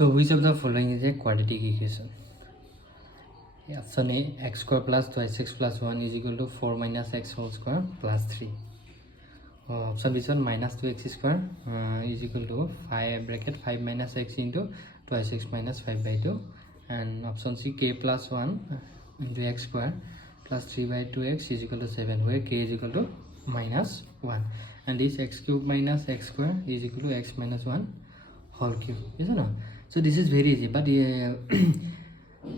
So which of the following is a quadratic equation? Option A, x square plus twice x plus 1 is equal to 4 minus x whole square plus 3. Option B is minus 2x square is equal to 5 bracket 5 minus x into twice x minus 5 by 2. And option C, k plus 1 into x square plus 3 by 2x is equal to 7, where k is equal to minus 1. And this x cube minus x square is equal to x minus 1 whole cube, isn't it? So this is very easy, but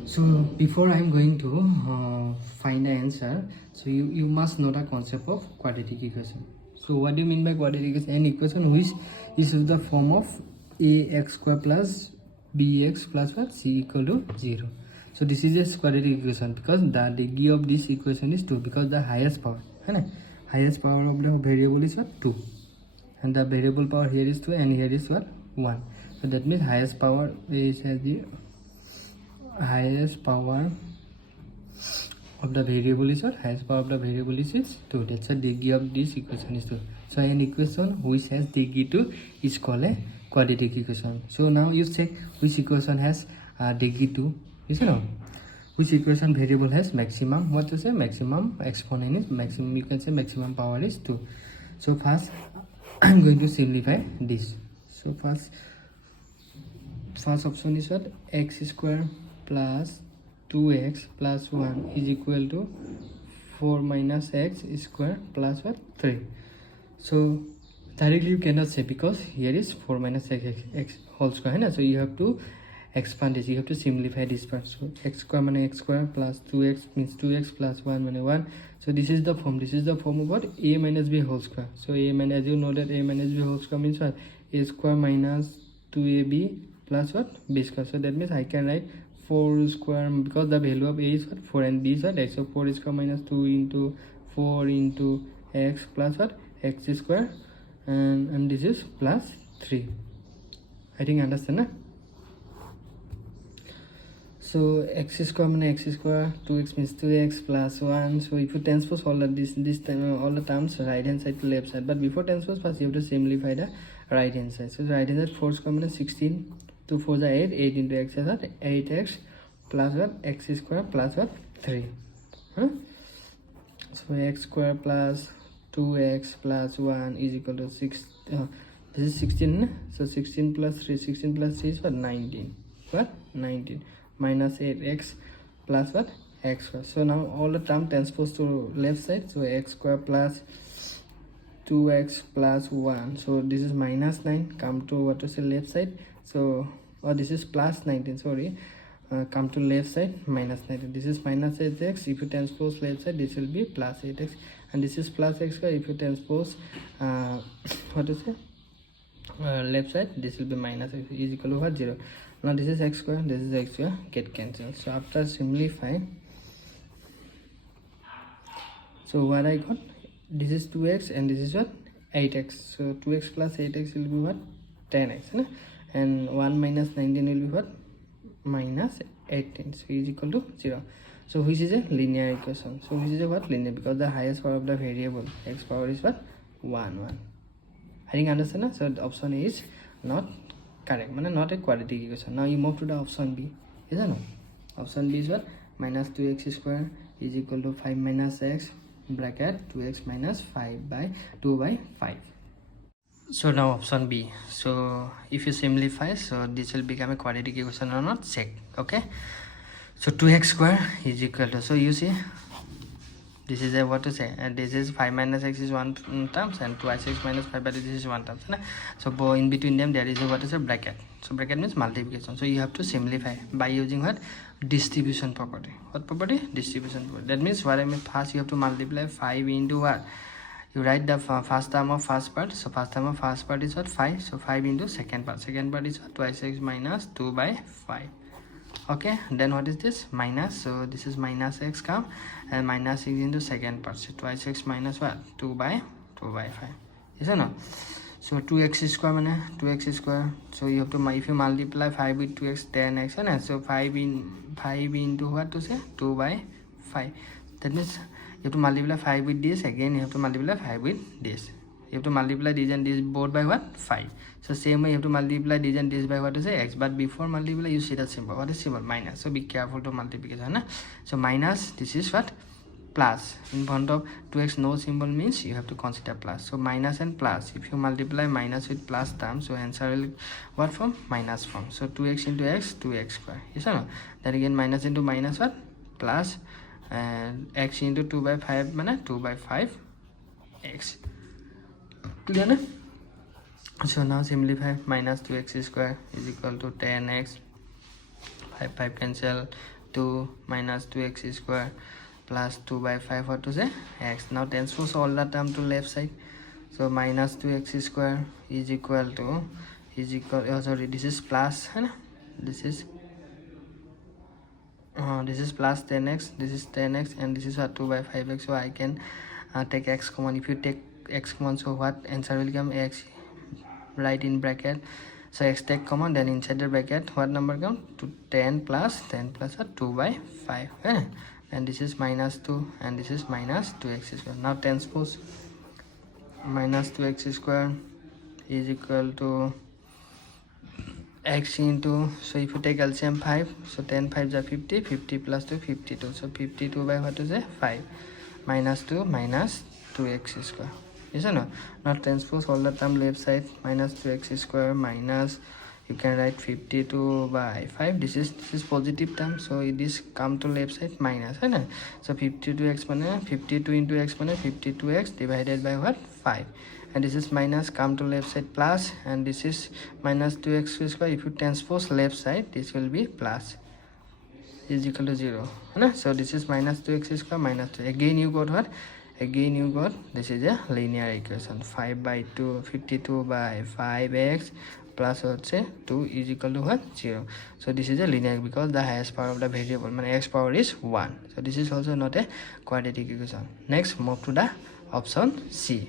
so before I am going to find the answer, so you must know the concept of quadratic equation. So what do you mean by quadratic equation? An equation which is in the form of ax square plus bx plus what c equal to 0. So this is a quadratic equation because the degree of this equation is 2, because the highest power of the variable is what, 2, and the variable power here is 2 and here is what, 1. So that means highest power is the highest power of the variable is what, highest power of the variable is 2. That's the degree of this equation is 2. So an equation which has degree 2 is called a quadratic equation. So now you say which equation has degree 2, you know, which equation variable has maximum, what to say, maximum exponent is maximum, you can say maximum power is 2. So first I'm going to simplify this. So first option is what, x square plus 2x plus 1 is equal to 4 minus x square plus what, 3. So directly you cannot say because here is 4 minus x whole square, so you have to expand this, you have to simplify this part. So x square minus x square plus 2x means 2x plus 1 minus 1. So this is the form of what, a minus b whole square. So a minus, as you know that a minus b whole square means what, a square minus 2ab plus what, b square. So that means I can write 4 square, because the value of a is what, 4 and b is what, x. So 4 square minus 2 into 4 into x plus what, x square, and this is plus 3. I think understand, na? So x square minus x square, 2x means 2x plus 1. So if you transpose all of all the terms right hand side to left side, but before transpose first you have to simplify the right hand side. So the right hand side, 4 square minus 16, 2 4 is 8, 8 into x is what, 8x plus what, x square plus what, 3. So x square plus 2x plus 1 is equal to 6. This is 16, so 16 plus 3, 16 plus 3 is what, 19. What, 19 minus 8x plus what, x square. So now all the term transpose to left side. So x square plus 2x plus 1. So this is minus 9, come to what to say, left side. So this is plus 19, sorry, come to left side, minus 19. This is minus 8x, if you transpose left side this will be plus 8x, and this is plus x square, if you transpose what to say, left side this will be minus x, is equal to what, 0. Now this is x square, this is x square, get cancelled. So after simplify, so what I got, this is 2x and this is what, 8x. So 2x plus 8x will be what, 10x, no? And 1 minus 19 will be what, minus 18. So is equal to 0. So which is a linear equation. So which is a what, linear, because the highest power of the variable x power is what, 1 1. I think understand, na? So the option A is not correct, not a quadratic equation. Now you move to the option B, isn't it? Option B is what, minus 2x square is equal to 5 minus x bracket 2x minus 5 by 2 by 5. So now option B. So if you simplify, so this will become a quadratic equation or not, check. Okay, so 2x square is equal to, so you see this is a what to say, and this is 5 minus x is 1 terms and twice x minus 5 by this is 1 terms, right? So in between them there is a what is a bracket. So bracket means multiplication. So you have to simplify by using what, distribution property. What property? Distribution property. That means what I mean, first you have to multiply 5 into what, you write the first term of first part. So first term of first part is what, 5. So 5 into second part is what, twice x minus 2 by 5. Okay, then what is this, minus. So this is minus x come and minus 6 into second part. So twice x minus what, 2 by 5, isn't it? So 2x square means 2x square. So you have to, if you multiply 5 with 2x, 10x, and so 5 into what to say, 2 by 5. That means you have to multiply 5 with this, again you have to multiply 5 with this. You have to multiply this and this both by what? 5. So same way you have to multiply this and this by what is x, but before multiply you see the symbol. What is symbol? Minus. So be careful to multiplication, na? So minus, this is what? Plus. In front of 2x no symbol means you have to consider plus. So minus and plus, if you multiply minus with plus term, so answer will what form? Minus form. So 2x into x, 2x square. Yes or no? Then again minus into minus what? Plus, and x into 2 by 5 mana 2 by 5 x. Clear na? So now simplify. Minus 2x square is equal to 10x. 5 cancel. 2 minus 2x square plus 2 by 5 what to say? X. Now transpose all the term to left side. So minus 2x square is equal to sorry, this is plus, hai na? This is plus 10x, this is 10x, and this is what 2 by 5x. So I can take x common. If you take x common, so what answer will come? X, right in bracket. So x take common, then inside the bracket what number come? To 10 plus what? 2 by 5, eh? And this is minus 2 and this is minus 2x square. Now transpose. Minus 2x square is equal to x into, so if you take LCM 5, so 10 5s are 50, 50 plus 2 52, so 52 by what to say? 5 minus 2 minus 2x square. Yes or no? Now transpose all the term left side. Minus 2x square minus, you can write 52 by 5. This is positive term, so it is come to left side minus, hai na? So 52x mana 52 into x mana 52x divided by what? 5. And this is minus, come to left side plus, and this is minus 2x square. If you transpose left side, this will be plus, is equal to 0, hai na? So this is minus 2x square minus 2. Again you got what? Again you got, this is a linear equation. 5 by 2, 52 by 5x plus what say 2 is equal to what? 0. So this is a linear because the highest power of the variable, x power is 1. So this is also not a quadratic equation. Next move to the option C.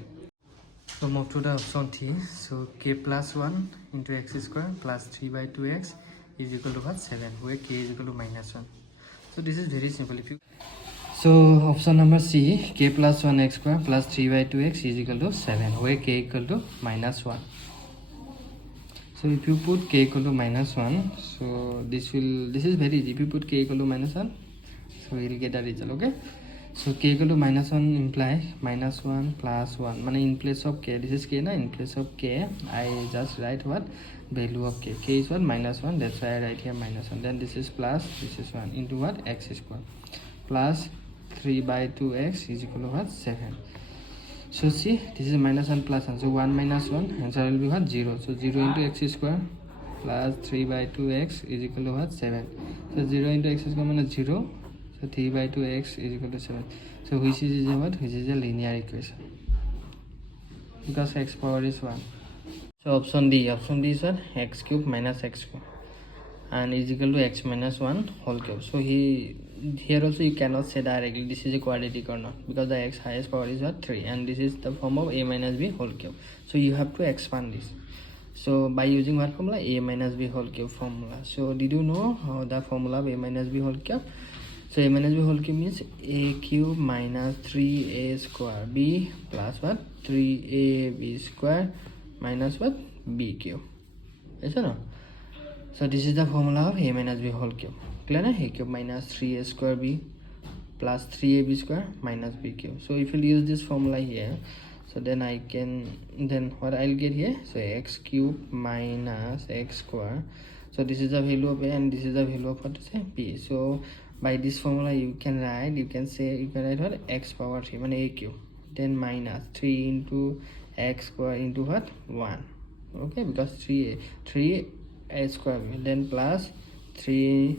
So move to the option T. So k plus 1 into x square plus 3 by 2x is equal to what? 7, where k is equal to minus 1. So this is very simple. If you, so option number C, k plus 1 x square plus 3 by 2x is equal to 7, where k equal to minus 1. So if you put k equal to minus 1, so this is very easy. If you put k equal to minus 1, so we will get a result, okay? So k equal to minus 1 imply minus 1 plus 1. Mane in place of k, this is k na, in place of k, I just write what? Value of k. K is what? Minus 1, that's why I write here minus 1. Then this is plus, this is 1 into what? X square. Plus 3 by 2x is equal to what? 7. So see, this is minus 1 plus 1. So 1 minus 1, answer will be what? 0. So 0 into x square plus 3 by 2x is equal to what? 7. So 0 into x square minus 0. So 3 by 2x is equal to 7. So which is a what? Which is a linear equation, because x power is 1. So option D is what? X cube minus x square and is equal to x minus 1 whole cube. So here also you cannot say directly this is a quadratic or not, because the x highest power is what? 3, and this is the form of a minus b whole cube. So you have to expand this. So by using what formula? A minus b whole cube formula. So did you know how the formula of a minus b whole cube? So a minus b whole cube means a cube minus 3a square b plus what? 3ab square minus what? B cube. Yes or no? So this is the formula of a minus b whole cube. Clear na? A cube minus 3a square b plus 3ab square minus b cube. So if you use this formula here, so then I can, then what I'll get here? So x cube minus x square. So this is the value of a and this is the value of what to say? B. So by this formula you can write, you can write what? X power 3, mean a cube, then minus 3 into x square into what? 1. Okay, because 3a square, then plus 3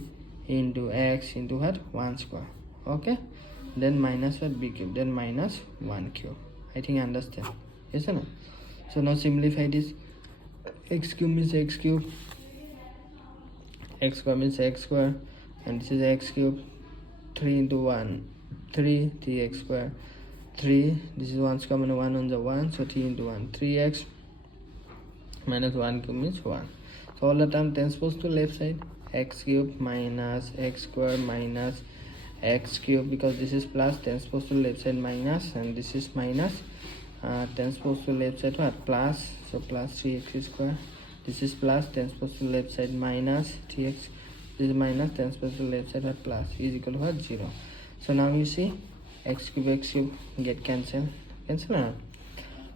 into x into what? 1 square. Okay, then minus what? B cube, then minus 1 cube. I think I understand. Yes or no? So now simplify this. X cube means x cube, x square means x square, and this is x cube. 3 into 1 3x square 3, this is 1 square minus 1 on the 1, so 3 into 1 3x minus 1 cube means 1. So all the term transpose to left side. X cube minus x square minus x cube, because this is plus, transpose to left side minus, and this is minus, transpose to left side what plus, so plus 3x square. This is plus, transpose to left side minus 3x. This is minus, transpose to left side what plus is equal to what 0. So now you see x cube get cancelled or not?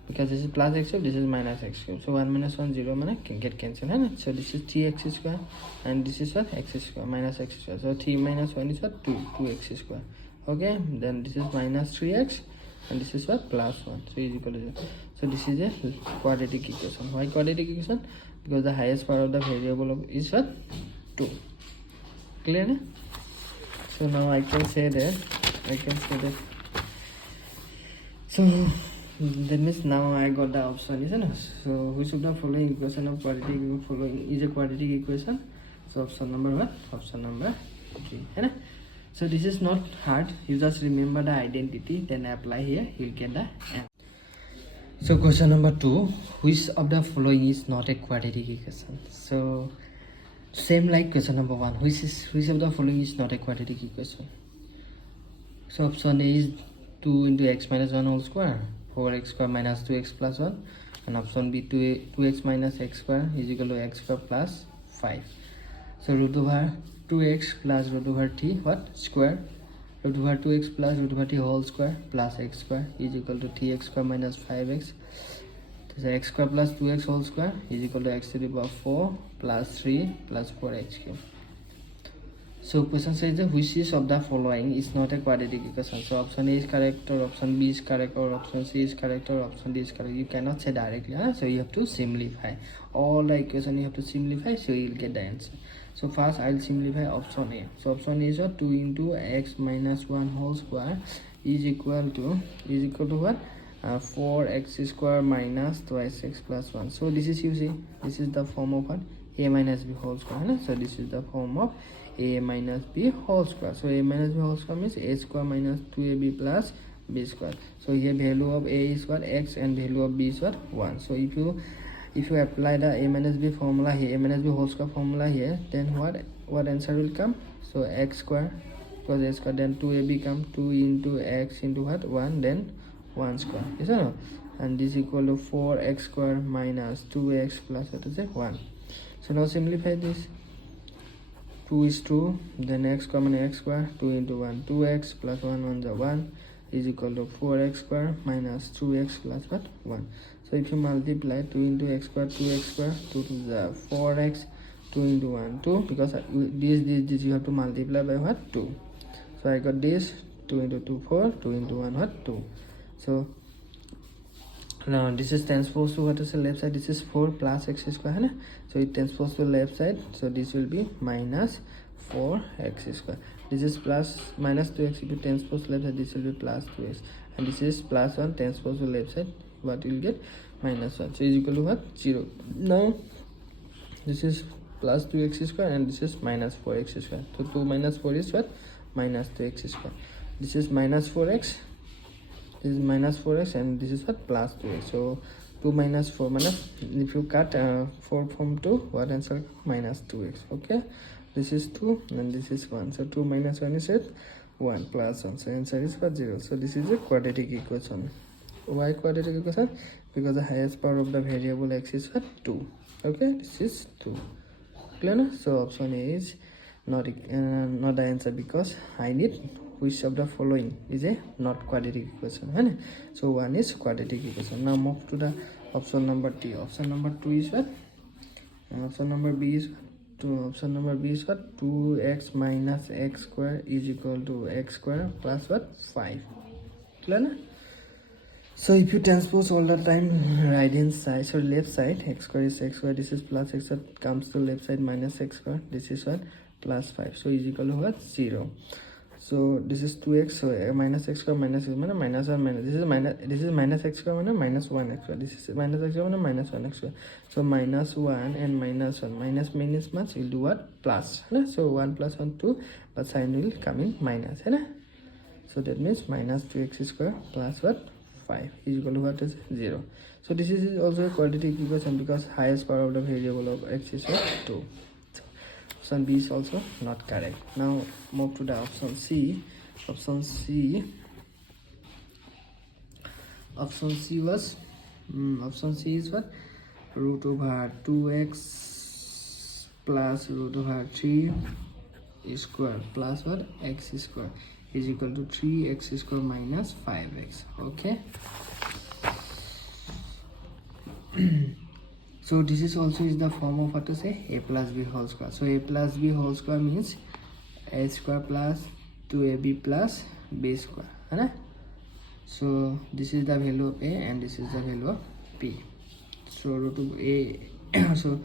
Because this is plus x cube, this is minus x cube. So 1 minus 1 0 can get cancelled, right? So this is 3x square and this is what x square minus x square. So 3 minus 1 is what 2x square. Okay, then this is minus 3x and this is what plus 1, so is equal to 0. So this is a quadratic equation. Why quadratic equation? Because the highest power of the variable is what 2. Clear, na? So now I can say that so that means now I got the option, isn't it? So which of the following equation of quadratic following is a quadratic equation? So option number what? Option number 3, right? So this is not hard, you just remember the identity, then apply here, you'll get the answer. So question number 2, which of the following is not a quadratic equation? So same like question number 1, which of the following is not a quadratic equation? So option A is 2 into x minus 1 whole square, 4x square minus 2x plus 1, and option B 2x minus x square is equal to x square plus 5. So root over 2x plus root over t what square, root over 2x plus root over t whole square plus x square is equal to tx square minus 5x. So x square plus 2x whole square is equal to x to the power 4 plus 3 plus 4x cube. So question says that which is of the following is not a quadratic equation? So option A is correct, or option B is correct, or option C is correct, or option D is correct. You cannot say directly, huh? So you have to simplify all the equation. You have to simplify, so you will get the answer. So first I will simplify option A. So option A is what 2 into x minus 1 whole square is equal to what 4x square minus twice x plus 1. So this is, you see, this is the form of what a minus b whole square, right? So this is the form of a minus b whole square. So a minus b whole square means a square minus 2ab plus b square. So here value of a is what x and value of b is what 1. So if you apply the a minus b formula here, a minus b whole square formula here, then what answer will come? So x square plus a square, then 2ab come 2 into x into what 1, then 1 square, is it? And this equal to 4x square minus 2x plus what is it 1. So now simplify this. 2 is 2, then x common x square, 2 into 1 2x plus 1 1 the 1 is equal to 4x square minus 2x plus what 1. So if you multiply 2 into x square 2x square, 2 to the 4x, 2 into 1 2, because this you have to multiply by what 2. So I got this 2 into 2 4, 2 into 1 what 2. So now this is transpose to what is the left side, this is 4 plus x square, है ना? So it transpose to left side, so this will be minus 4x square. This is plus minus 2x, if you transpose left side, this will be plus 2x, and this is plus 1 transpose to left side, what you will get minus 1. So is equal to what 0. Now this is plus 2x square and this is minus 4x square. So 2 minus 4 is what minus 2x square. This is minus 4x, this is minus 4x, and this is what plus 2x. So 2 minus 4 minus, if you cut 4 from 2, what answer minus 2x. Okay, this is 2 and this is 1. So 2 minus 1 is 1 plus 1. So answer is what 0. So this is a quadratic equation. Why quadratic equation? Because the highest power of the variable x is what 2. Okay, this is 2. Clear na? So option A is not the answer, because I need which of the following is a not quadratic equation, right? So 1 is quadratic equation. Now move to the option number T. Option number 2 is what? Option number B is what? Option number B is what? 2x minus x square is equal to x square plus what 5. Clear na? So if you transpose all the time right hand side, so left side, x square is x square, this is plus x square, comes to left side minus x square, this is what plus 5. So is equal to what 0. So this is 2x, so minus x square minus x square minus 1 minus, this is minus x square minus 1 x square, this is minus x square minus 1 x square. So minus 1 and minus 1, minus much will do what plus, right? So 1 plus 1 2, but sign will come in minus, right? So that means minus 2x square plus what 5 is equal to what is 0. So this is also a quadratic equation, because highest power of the variable of x is what 2. Option B is also not correct. Now move to the option C. Option C option C was option C is what? Root over 2x plus root over 3 square plus what? X square is equal to 3x square minus 5x. Okay. So this is also is the form of what to say, a plus b whole square. So a plus b whole square means a square plus 2ab plus b square, right? So this is the value of a and this is the value of b. So root of a so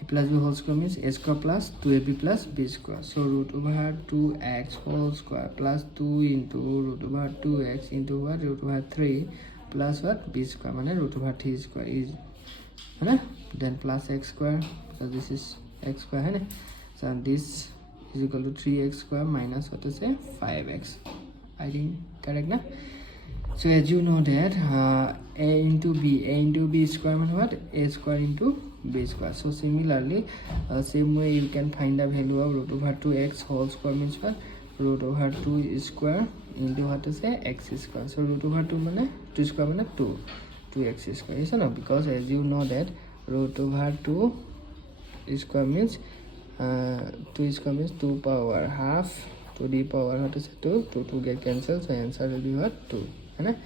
a plus b whole square means a square plus 2ab plus b square. So root over 2x whole square plus 2 into root over 2x into what? Root over 3 plus what? B square, means root over 3 square is, right? Then plus x square, so this is x square, right? So this is equal to 3x square minus what to say, 5x. I think correct na? So as you know that a into b square means what? A square into b square. So similarly, same way you can find the value of root over 2x whole square means what? Root over 2 square into what to say, x square. So root over 2 means 2 square means 2x square, is no? Because as you know that root over 2 square means 2 square means 2 power half to the power what to say 2 get cancelled, so answer will be what? 2, right?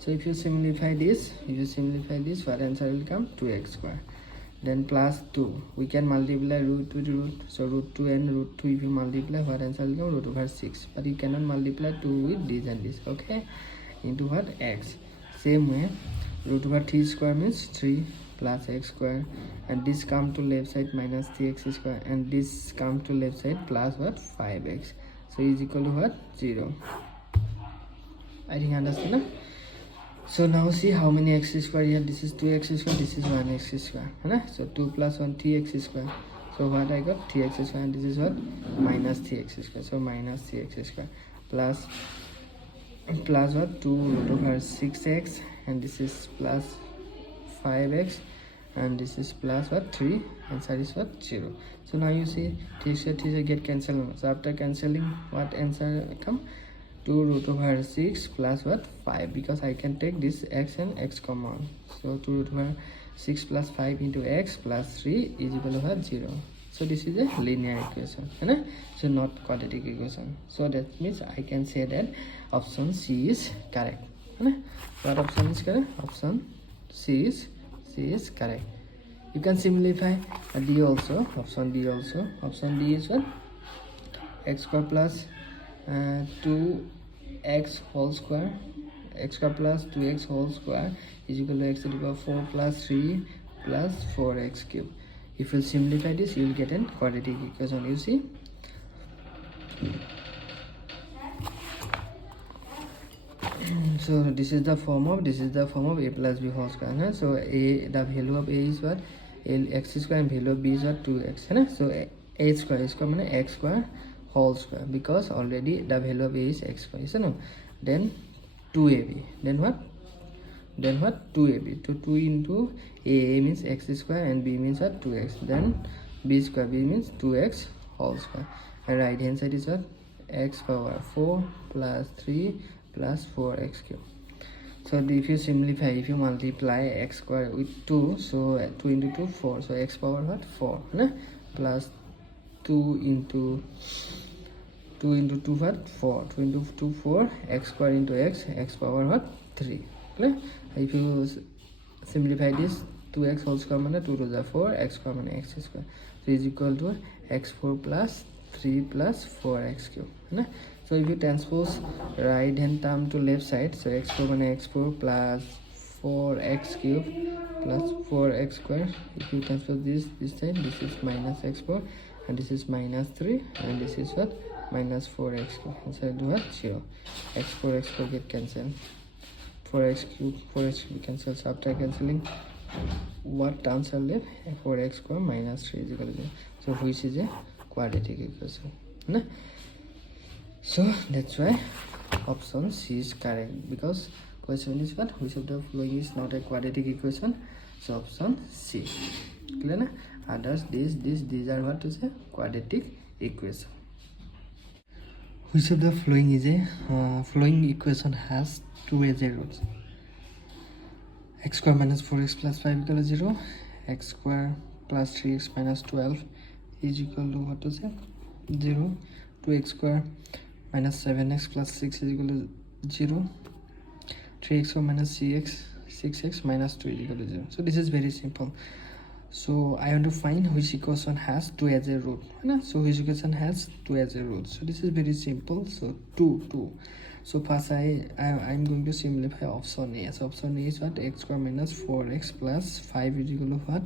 So if you simplify this, what answer will come? 2x square. Then plus 2, we can multiply root with root, so root 2 and root 2 if you multiply, what answer will come? Root over 6, but you cannot multiply 2 with this and this, okay? Into what? X. Same way, root over 3 square means 3 plus x square, and this come to left side minus 3x square, and this come to left side plus what? 5x. So is equal to what? 0. I think understand, no? So now see how many x square here. This is 2x square, this is 1x square, right? So 2 plus 1 3x square. So what I got? 3x square, and this is what? Minus 3x square. So minus 3x square plus what? 2 root over 6x, and this is plus 5x, and this is plus what? 3, answer is what? 0. So now you see 3 get cancelled. So after cancelling, what answer come? 2 root over 6 plus what? 5, because I can take this x and x common. So 2 root over 6 plus 5 into x plus 3 is equal to what? 0. So this is a linear equation, right? So not quadratic equation. So that means I can say that option C is correct, right? What option is correct? Option C is correct. You can simplify D also, option D also. Option D is what? X square plus 2x whole square, x square plus 2x whole square is equal to x to the power 4 plus 3 plus 4x cube. If you simplify this, you will get a quadratic equation. You see, so this is the form of a plus b whole square, right? So the value of a is what? X square, and value of b is what? 2x, right? So a square means x square whole square, because already the value of a is x square, is no? Then 2ab, then what? 2ab. 2 into a means x square and b means what? 2x. Then b square, b means 2x whole square, and right hand side is what? X power 4 plus 3 plus 4x cube. So if you simplify, if you multiply x square with 2, so 2 into 2 4, so x power what? 4, right? Plus 2 into 2 what? 4, 2 into 2 4, x square into x power what? 3, right? If you simplify this, 2x whole square means 2 to the 4, x square means x square, so is equal to x4 plus 3 plus 4x cube, right? So if you transpose right hand term to left side, so x4 means x4 plus 4x cube plus 4x square. If you transpose this side, this is minus x4, and this is minus 3, and this is what? Minus 4x cube. Answer do what? 0. x4 get cancelled. 4x cube cancels. So after cancelling, what terms are left? 4x square minus 3 is equal to 0. So which is a quadratic equation, no? So that's why option C is correct, because question is what? Which of the following is not a quadratic equation? So option C. Clear na? Others these are what to say? Quadratic equation. Which of the following is a following equation has two major roots? x square minus 4x plus 5 equal to 0, x square plus 3x minus 12 is equal to what to say 0, 2x square minus 7x plus 6 is equal to 0, 3x square minus 6x minus 2 is equal to 0. So this is very simple. So I want to find which equation has 2 as a root. So which equation has 2 as a root. So this is very simple. So 2. So first I'm going to simplify option A. So option A is what? X square minus 4x plus 5 is equal to what?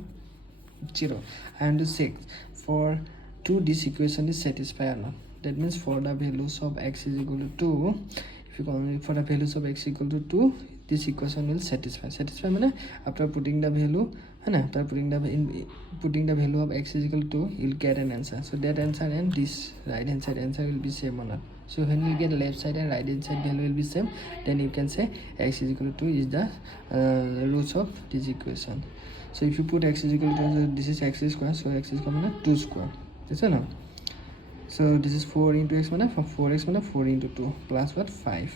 0. I want to check for 2 this equation is satisfied or not. That means for the values of x is equal to 2, if you call for the values of x equal to 2, this equation will satisfy means after putting the value after putting the value of x is equal to 2, you'll get an answer. So that answer and this right hand side answer will be same or not. So when you get left side and right hand side value will be same, then you can say x is equal to 2 is the roots of this equation. So if you put x is equal to 2, this is x square, so x is common 2 square. That's enough. So this is 4 into x minus 4x minus 4 into 2 plus what? 5.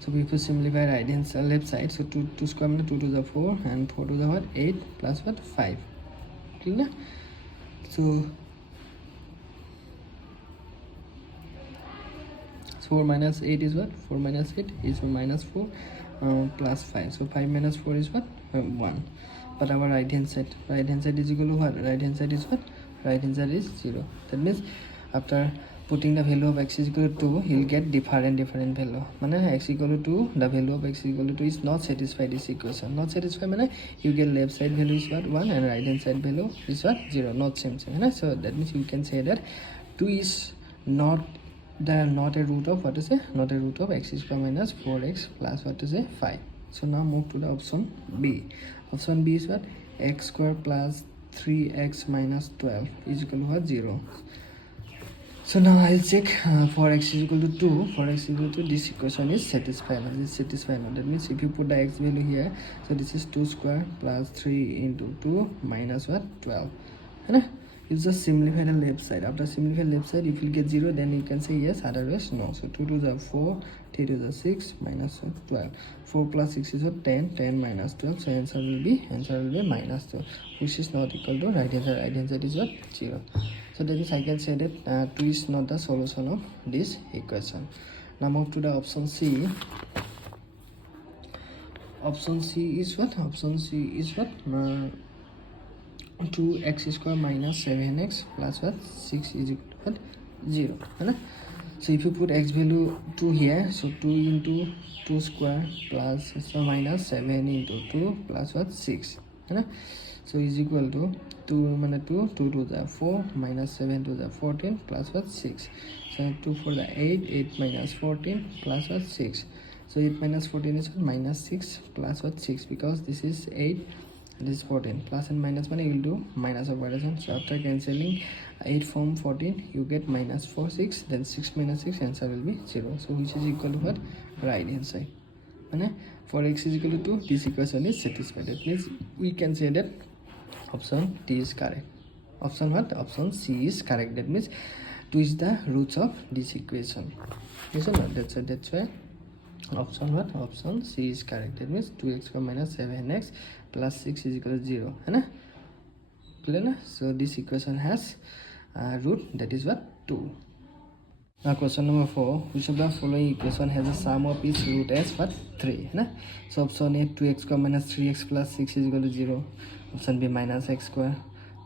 So we will simplify right hand side left side. So 2 square minus 2 to the 4 and 4 to the what? 8 plus what? 5. Clear? So 4 minus 8 is what? 4 minus 8 is minus 4 plus 5. So 5 minus 4 is what? 1. But our right hand side is equal to what? Right hand side is what? Right hand side is 0. That means after putting the value of x is equal to 2, you'll get different value. Mane x equal to 2, the value of x equal to 2 is not satisfied this equation. Not satisfied mane you get left side value is what? 1 and right hand side value is what? 0. Not same. So that means you can say that 2 is not a root of what to say? Not a root of x square minus 4x plus what to say? 5. So now move to the option B. Option B is what? X square plus 3x minus 12 is equal to what? 0. So now I'll check for x is equal to 2. For x is equal to this equation is satisfied. That means if you put the x value here, so this is 2 square plus 3 into 2 minus what? 12. You just simplify the left side. After simplify left side, if you get 0, then you can say yes, otherwise no. So 2 to the 4, 3 to the 6 minus 12. 4 plus 6 is what? 10. 10 minus 12. So answer will be minus 12, which is not equal to right hand side. Right hand side is what? 0. So that is I can say that 2 is not the solution of this equation. Now move to the option C. Option C is what? Option C is what? 2x square minus 7x plus what? 6 is equal to what? 0. So if you put x value 2 here, so 2 into 2 square plus so minus 7 into 2 plus what? 6. So is equal to 2 to the 4 minus 7 to the 14 plus what? 6. So 2 for the 8 minus 14 plus what? 6. So 8 minus 14 is what? Minus 6 plus what? 6, because this is 8, this is 14. Plus and minus money you will do minus operation. So after cancelling 8 from 14, you get minus 4, 6, then 6 minus 6, answer will be 0. So which is equal to what? Right hand side. For x is equal to 2, this equation is satisfied. That means we can say that option D is correct. Option what? Option C is correct. That means 2 is the roots of this equation. Yes or not? That's why option what? Option C is correct. That means 2x square minus 7x plus 6 is equal to 0. Clear? So this equation has root, that is what? 2. Now question number 4. Which of the following equation has a sum of its root as what? 3. So option A, 2x square minus 3x plus 6 is equal to 0. Option B, minus x square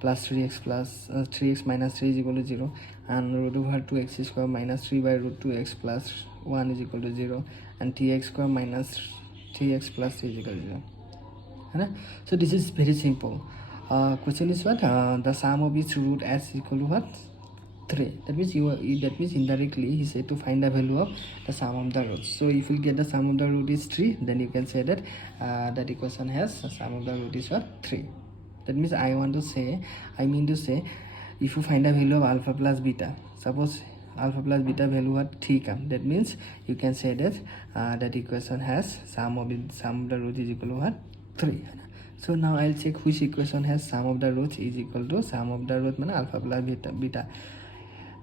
plus 3x plus 3x minus 3 is equal to 0. And root over 2x square minus 3 by root 2x plus 1 is equal to 0. And tx square minus 3x plus 3 is equal to 0. So this is very simple. Question is what? The sum of its root as equal to what? 3. That means indirectly he said to find the value of the sum of the roots. So if you get the sum of the root is 3, then you can say that that equation has the sum of the root is what? 3. That means I mean to say if you find the value of alpha plus beta, suppose alpha plus beta value what? 3 come, that means you can say that that equation has sum of the root is equal to what? 3. So now I'll check which equation has sum of the roots is equal to sum of the root alpha plus beta.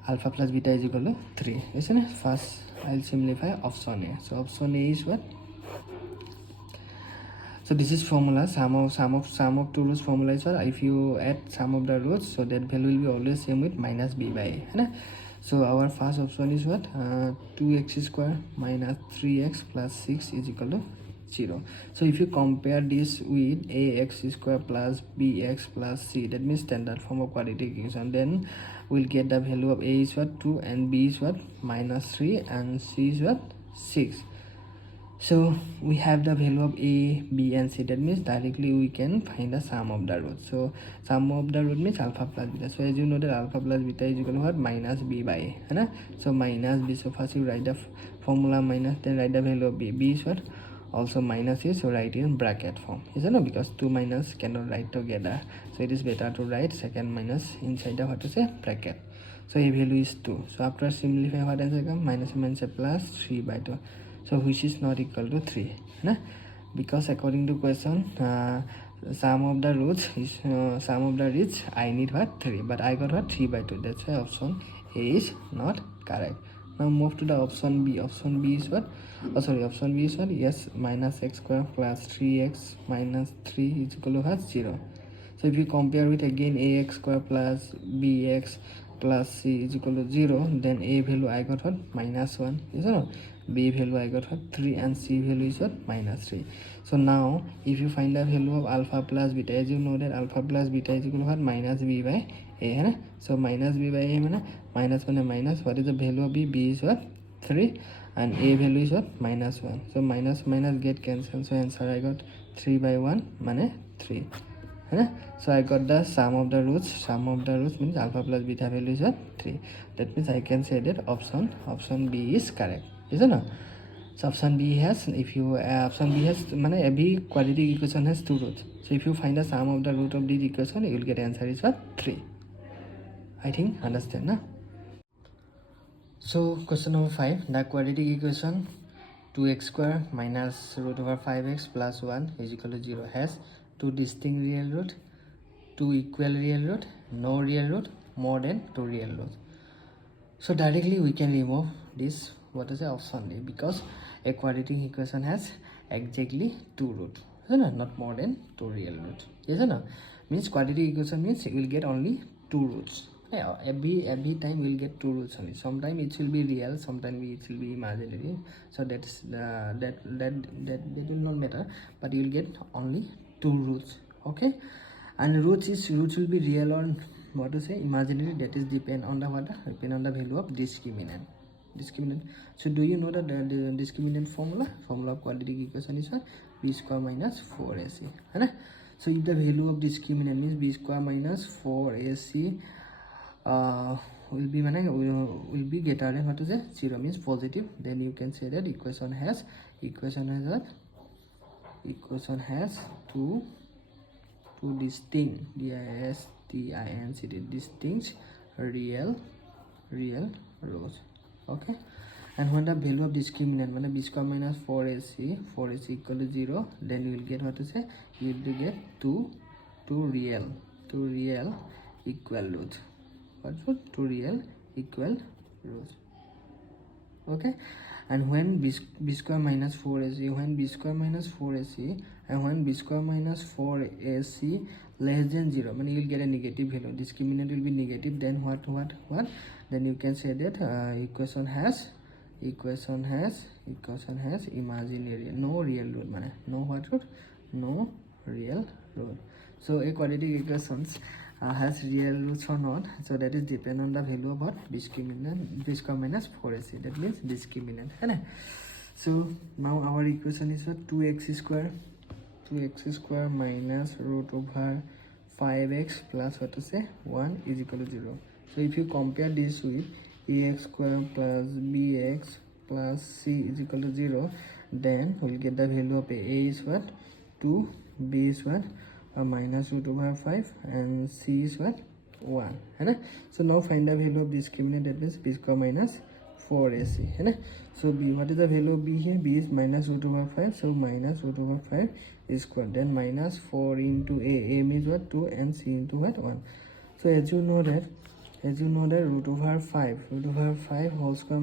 Alpha plus beta is equal to 3. Isn't it? First I'll simplify option A. So option A is what? So this is formula, sum of two roots formula is what, if you add sum of the roots, so that value will be always same with minus b by a, right? So our first option is what, 2x square minus 3x plus 6 is equal to 0. So if you compare this with ax square plus bx plus c, that means standard form of quadratic equation, then we'll get the value of a is what, 2, and b is what, minus 3, and c is what, 6. So we have the value of a, b, and c. That means directly we can find the sum of the roots. So sum of the root means alpha plus beta. So as you know that alpha plus beta is equal to what, minus b by a, right? So minus b. So first you write the formula minus, then write the value of b. B is what, also minus a, so write in bracket form, isn't it? Because 2 minus cannot write together, so it is better to write second minus inside the what to say bracket. So a value is 2. So after simplify, what answer come, minus a plus 3 by 2. So which is not equal to 3, na? Because according to question, sum of the roots is sum of the roots I need what, 3, but I got what, 3 by 2. That's why option A is not correct. Now move to the option B. Option B is what, option B is what, yes, minus x square plus 3x minus 3 is equal to what, 0. So if you compare with again ax square plus bx plus c is equal to 0, then a value I got what, minus 1, isn't it? B value I got what, 3, and c value is what, minus 3. So now if you find the value of alpha plus beta, as you know that alpha plus beta is equal to what, minus b by a, right? So minus b by a minus 1 and minus, what is the value of b? B is what, 3, and a value is what, minus 1. So minus minus get cancelled, so answer I got 3 by 1 3. So I got the sum of the roots. Sum of the roots means alpha plus beta value is what, 3. That means I can say that option B is correct, isn't it? So option B has, if you option B has, every quadratic equation has 2 roots. So if you find the sum of the root of this equation, you will get answer is what, 3. I think understand, na? So question number 5, the quadratic equation 2x square minus root over 5x plus 1 is equal to 0 has 2 distinct real root, 2 equal real root, no real root, more than 2 real roots. So directly we can remove this, what is the option A, because a quadratic equation has exactly 2 roots, isn't it? Not more than 2 real roots, isn't it? Means quadratic equation means you will get only 2 roots. Yeah, every time we'll get 2 roots only. Sometimes it will be real, sometimes it will be imaginary. So that's that will not matter, but you'll get only 2 roots, okay? And roots will be real or what to say, imaginary, that is depend on the value of discriminant. So do you know that the discriminant formula of quadratic equation is what, b square minus 4ac, right? So if the value of discriminant means b square minus 4ac will be greater than what to say, 0 means positive, then you can say that equation has two distinct distinct real rows, okay? And when the value of discriminant b square minus 4ac equal to 0, then you will get what to say, you will get two real equal roots. What, 2 real equal roots, okay? And when b square minus 4ac, when b square minus 4ac and when b square minus 4ac less than 0, you will get a negative value, discriminant will be negative, then what, then you can say that equation has imaginary, no real root, no what root, no real root. So a quadratic equations has real roots or not, so that is depend on the value of what, discriminant, b square minus 4ac, that means discriminant, right? So now our equation is what, 2x square minus root over 5x plus what to say, 1 is equal to 0. So if you compare this with ax square plus bx plus c is equal to 0, then we'll get the value of a is what, 2, b is what, minus root over 5, and c is what, 1, right? So now find the value of discriminant, that means b square minus 4ac, right? So b, what is the value of b here? B is minus root over 5, so minus root over 5 is square, then minus 4 into a means what, 2, and c into what, 1. So as you know that root over 5 whole square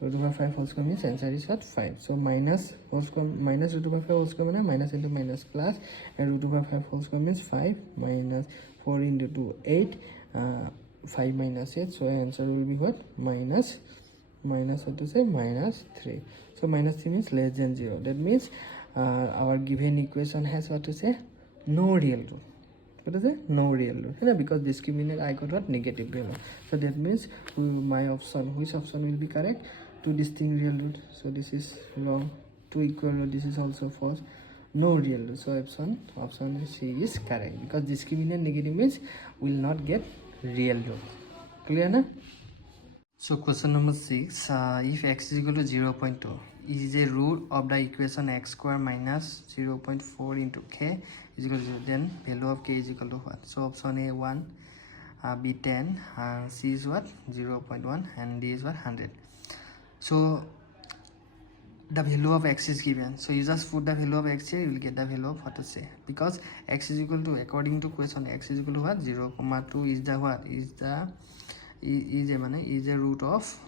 root over 5 whole square means answer is what? 5. So minus whole square, minus root over 5 whole square means minus into minus plus, and root over 5 whole square means 5 minus 4 into 2 8, 5 minus 8, so answer will be what? Minus what to say? Minus 3. So minus 3 means less than 0. That means our given equation has what to say? No real root. What is it? No real root. Because discriminant I got what? Negative value. So that means my option, which option will be correct? 2 distinct real root. So this is wrong. 2 equal root. This is also false. No real root. So option C is correct. Because discriminant negative means will not get real root. Clear na? So question number 6, if x is equal to 0.2 is a root of the equation x square minus 0.4 into k is equal to 0, then value of k is equal to what? So option A 1, B 10, C is what? 0.1, and D is what? 100. So the value of x is given, so you just put the value of x here, you will get the value of what to say, because x is equal to, according to question, x is equal to what? 0.2 is the what? Is a root of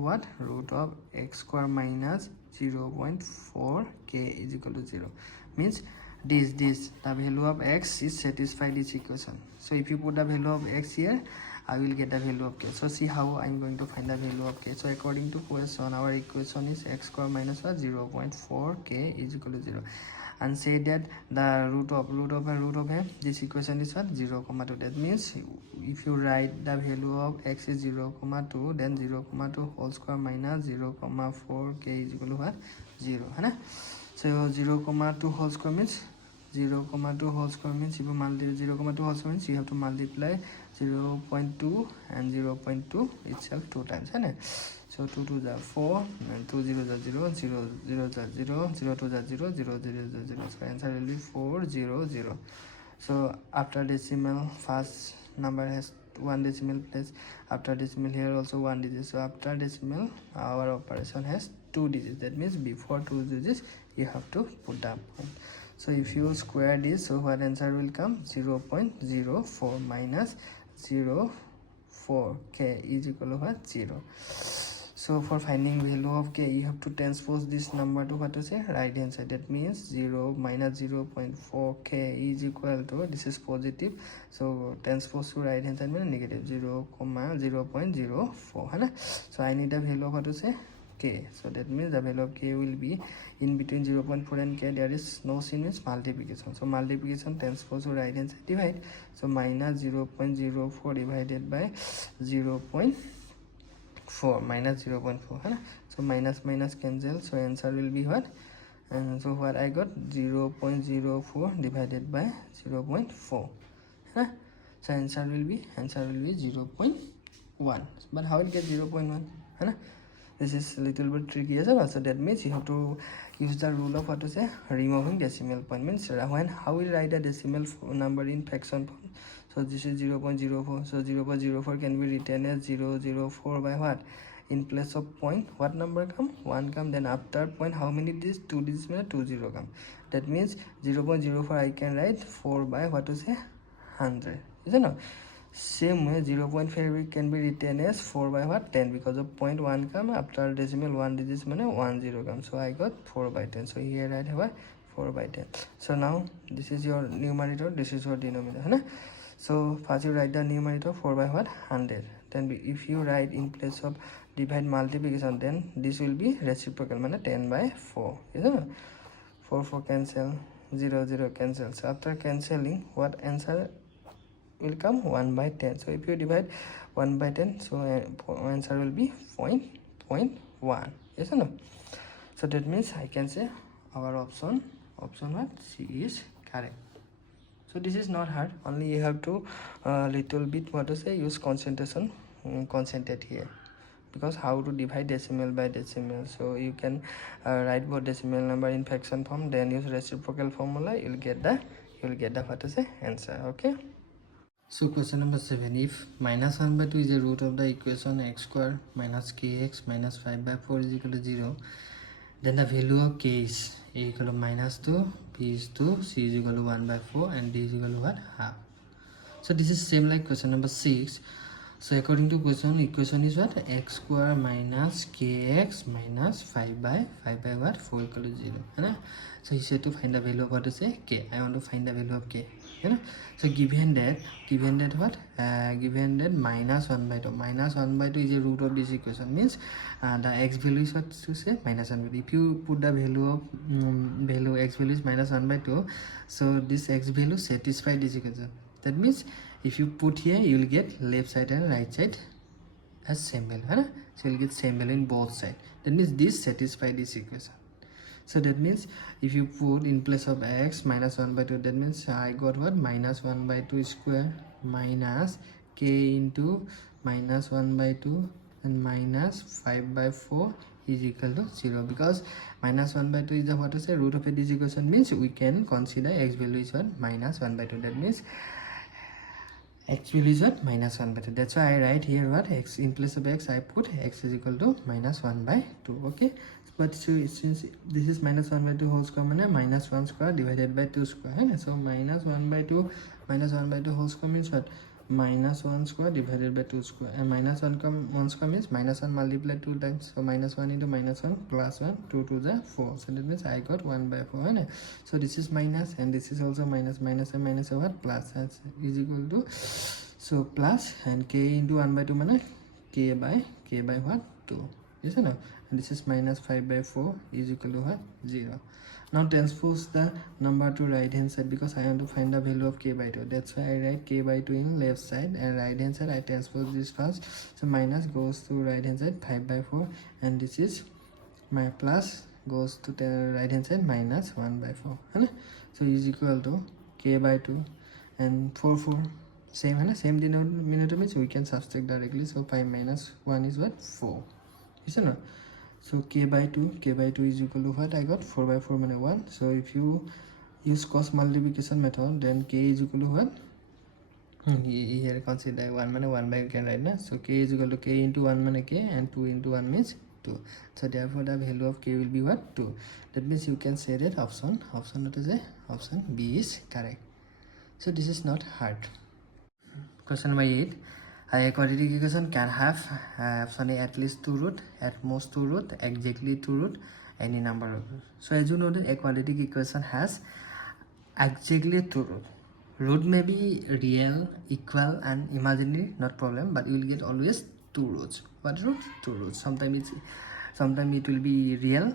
what? Root of x square minus 0.4 k is equal to 0. Means this the value of x is satisfied this equation. So if you put the value of x here, I will get the value of k. So see how I'm going to find the value of k. So according to question, our equation is x square minus what? 0.4 k is equal to 0. And say that the root of this equation is what? 0.2. That means if you write the value of x is 0.2, then 0.2 whole square minus 0.4 k is equal to what? 0. So 0.2 whole square means if you multiply 0.2 whole square means you have to multiply 0.2 and 0.2 itself 2 times. So 2 to the 4 and 2 0 the 0 0 0 the 0 0 to the 0 0 0 the 0. So answer will be 4 0 0. So after decimal, first number has 1 decimal place. After decimal, here also 1 digit. So after decimal, our operation has 2 digits. That means before 2 digits you have to put the point. So if you square this, so what answer will come? 0.04 minus 0.4 k is equal to what? 0. So for finding value of k, you have to transpose this number to what to say? Right hand side. That means 0 minus 0.4 k is equal to, this is positive, so transpose to right hand side means negative 0.04. So I need a value of what to say? K. So that means the value of k will be in between 0.4 and k. There is no sign, means multiplication. So multiplication transpose to right hand side, divide. So minus 0.04 divided by 0.4 minus 0.4. So minus cancel. So answer will be what? And so what I got? 0.04 divided by 0.4. So answer will be 0.1. But how will get 0.1? This is a little bit tricky as well. So that means you have to use the rule of what to say? Removing decimal point. Means when how we write a decimal number in fraction form. So this is 0.04. So 0.04 can be written as 0.04 by what? In place of point, what number come? 1 come. Then after point, how many digits? 2 digits means 20 come. That means 0.04 I can write 4 by what to say? 100. Isn't it? Same way 0.5 can be written as 4 by what? 10, because of point 1 come after decimal 1 digits means 10 come. So I got 4 by 10. So here I have a 4 by 10. So now this is your numerator, this is your denominator. So first you write the numerator 4 by what? 100. Then if you write in place of divide multiplication, then this will be reciprocal, 10 by 4. Isn't it? 4 cancel, 0 0 cancel. So after cancelling, what answer will come? 1 by 10. So if you divide 1 by 10, so answer will be 0.1. Yes or no? So that means I can say our option what? C is correct. So this is not hard, only you have to little bit what to say, use concentration, concentrate here, because how to divide decimal by decimal. So you can write both decimal number in fraction form, then use reciprocal formula, you'll get the what to say answer. Okay. So question number 7, if minus 1 by 2 is the root of the equation x square minus kx minus 5 by 4 is equal to 0, then the value of k is a equal to minus 2, b is 2, c is equal to 1 by 4, and d is equal to what? Half. So this is same like question number 6. So according to question, equation is what? X square minus kx minus 5 by what? 4 equal to 0. So he said to find the value of what to say? K. I want to find the value of k. So given that what? Given that minus 1 by 2. Minus 1 by 2 is a root of this equation. Means the x value is what to say? Minus 1 by 2. If you put the value of x value is minus 1 by 2. So this x value satisfies this equation. That means if you put here, you will get left side and right side as same value. So you will get same value in both sides. That means this satisfies this equation. So that means if you put in place of x minus 1 by 2, that means I got what? Minus 1 by 2 square minus k into minus 1 by 2 and minus 5 by 4 is equal to 0, because minus 1 by 2 is the what to say root of this equation. Means we can consider x value is what? Minus 1 by 2. That means x value is what? Minus 1 by 2. That's why I write here what? X in place of x I put x is equal to minus 1 by 2. Okay, but so since this is minus 1 by 2 whole square, minus 1 square divided by 2 square. So minus 1 by 2 whole square means what? Minus 1 square divided by 2 square, and minus 1 square means minus 1 multiplied 2 times. So minus 1 into minus 1 plus 1, 2 to the 4. So that means I got 1 by 4. So this is minus and this is also minus. Minus and minus over plus is equal to, so plus, and k into 1 by 2 mana k by what? 2. Yes or no? And this is minus 5 by 4 is equal to what? 0. Now transpose the number to right hand side, because I want to find the value of k by 2. That's why I write k by 2 in left side, and right hand side I transpose this first. So minus goes to right hand side 5 by 4, and this is my plus goes to the right hand side minus 1 by 4. So is equal to k by 2 and 4 same same denominator means we can subtract directly. So 5 minus 1 is what? 4. Is it not? So k by 2 is equal to what? I got 4 by 4 minus 1. So if you use cross multiplication method, then k is equal to what? Here consider 1 minus 1 by, you can write now. So k is equal to k into 1 minus k, and 2 into 1 means 2. So therefore the value of k will be what? 2. That means you can say that option what is it? Option B is correct. So this is not hard. Question number 8. A quadratic equation can have option A at least 2 root, at most 2 root, exactly 2 root, any number of root. So as you know that a quadratic equation has exactly 2 root. Root may be real, equal and imaginary, not problem, but you will get always 2 roots. What root? 2 roots. Sometimes it will be real,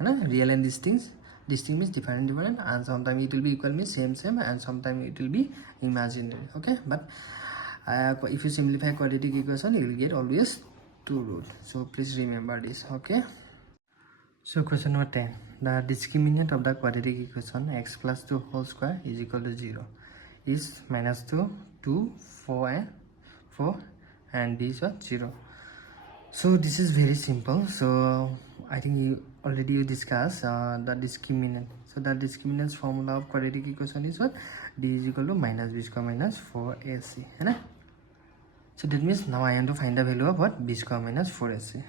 real and distinct. Distinct means different, and sometimes it will be equal means same, and sometimes it will be imaginary. Okay, but if you simplify quadratic equation, you will get always 2 root. So please remember this. Okay, so question number 10. The discriminant of the quadratic equation x plus 2 whole square is equal to 0 is minus 2, 2, 4 and this is 0. So this is very simple. So I think you already discussed the discriminant. So the discriminant's formula of quadratic equation is what? D is equal to minus b square minus 4ac. So that means now I am to find the value of what? B square minus 4ac.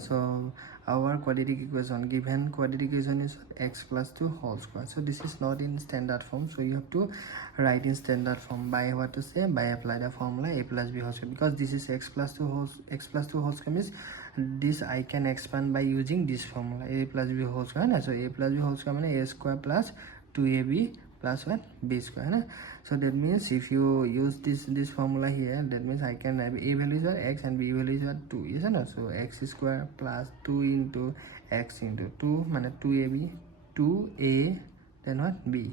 So our quadratic equation, given quadratic equation is x plus 2 whole square. So this is not in standard form, so you have to write in standard form by what to say? By apply the formula a plus b whole square, because this is x plus 2 whole square means this I can expand by using this formula a plus b whole square. So a plus b whole square means a square plus 2ab plus what? B square. So that means if you use this formula here, that means I can have a values are x and b values are 2, isn't it? So x square plus 2 into x into 2 minus 2ab, 2a, then what? B,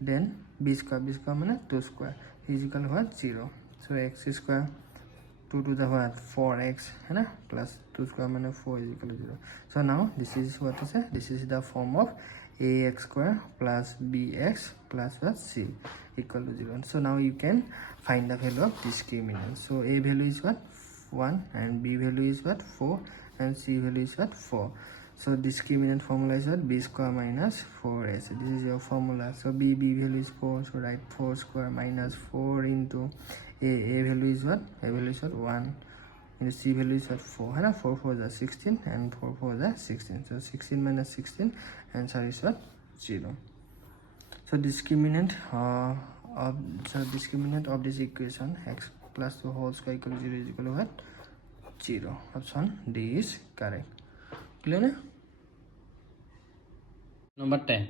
then b square minus 2 square is equal to what? 0. So x square 2 to the what? 4x plus 2 square minus 4 is equal to 0. So now this is what to say? This is the form of ax square plus bx plus what? C equal to 0. So now you can find the value of discriminant. So a value is what? 1, and b value is what? 4, and c value is what? 4. So discriminant formula is what? B square minus 4ac. This is your formula. So b value is 4, so write 4 square minus 4 into a value is what? A value is what? 1, and c value is what? 4. 4 4 is 16, and 4 4 is 16. So 16 minus 16, answer is what? 0. So discriminant of this equation x plus 2 whole square equal to 0 is equal to what? 0. Option D is correct. Clear na? Number 10.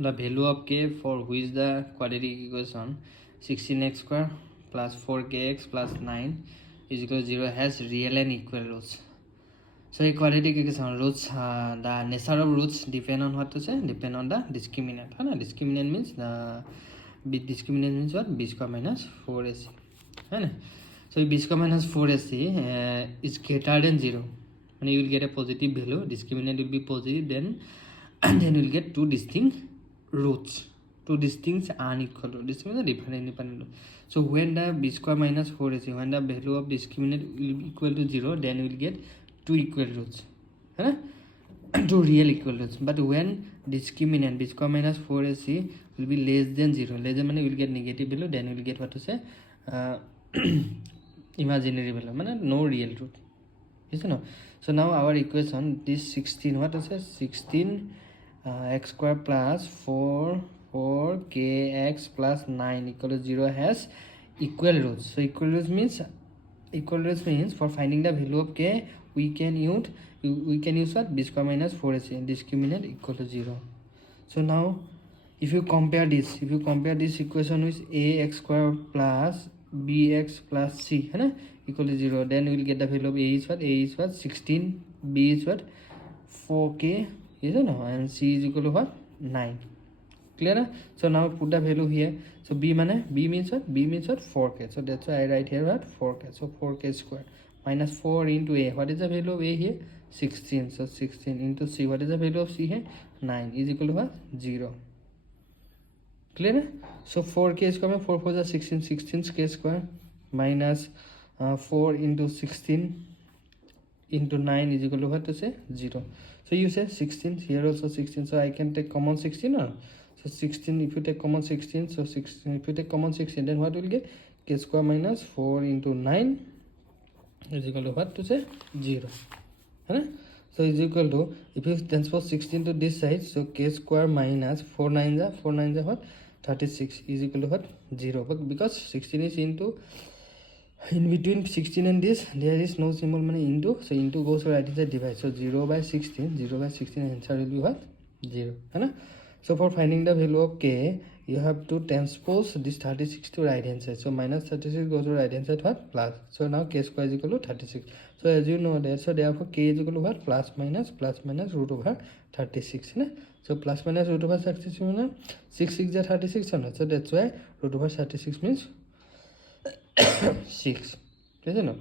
The value of k for which the quadratic equation 16x square plus 4kx plus 9 is equal to 0 has real and equal roots. So a quadratic equation roots, the nature of roots depend on what to say? Depend on the discriminant. Discriminant means what? B square minus 4ac. So b square minus 4ac is greater than 0. And you will get a positive value. Discriminant will be positive, then you will get two distinct roots, two distinct unequal roots. This means a different independent root. So when the b square minus 4ac, when the value of discriminant will be equal to 0, then we will get two equal roots, two real equal roots. But when discriminant b square minus 4ac will be less than 0, less than means we will get negative value, then we will get what to say, imaginary value, no real root. Yes or no? So now our equation, this 16, what to say, 16 x square plus 4kx plus 9 equal to 0 has equal roots. So equal roots means for finding the value of k, we can use what? B square minus 4ac, discriminant equal to 0. So now if you compare this equation with ax square plus bx plus c equal to 0, then we will get the value of a is what? 16, b is what? 4k, is it no? And c is equal to what? 9. Clear? So now put the value here. So b means what? 4k. So that's why I write here what? 4k. So 4k square minus 4 into a. What is the value of a here? 16. So 16 into c. What is the value of c here? 9 is equal to what? 0. Clear? So 4k square, 4 4 is 16, 16k square minus 4 into 16 into 9 is equal to what to say? 0. So you say 16, here also 16. So I can take common 16 or? So 16, if you take common 16, so 16, if you take common 16, then what will get? K square minus 4 into 9 is equal to what to say? 0. So is equal to, if you transpose 16 to this side, so k square minus 4 9 is what? 36 is equal to what? 0. But because 16 is in between 16 and this, there is no symbol into, so into goes to right inside divide. So 0 by 16 answer will be what? 0. So for finding the value of k, you have to transpose this 36 to right hand side. So minus 36 goes to right hand side, what? Plus. So now k square is equal to 36. So as you know that, so therefore k is equal to what? Plus minus root over 36. So plus minus root over 36 means 6 6 is 36 or not. So that's why root over 36 means 6. Doesn't know?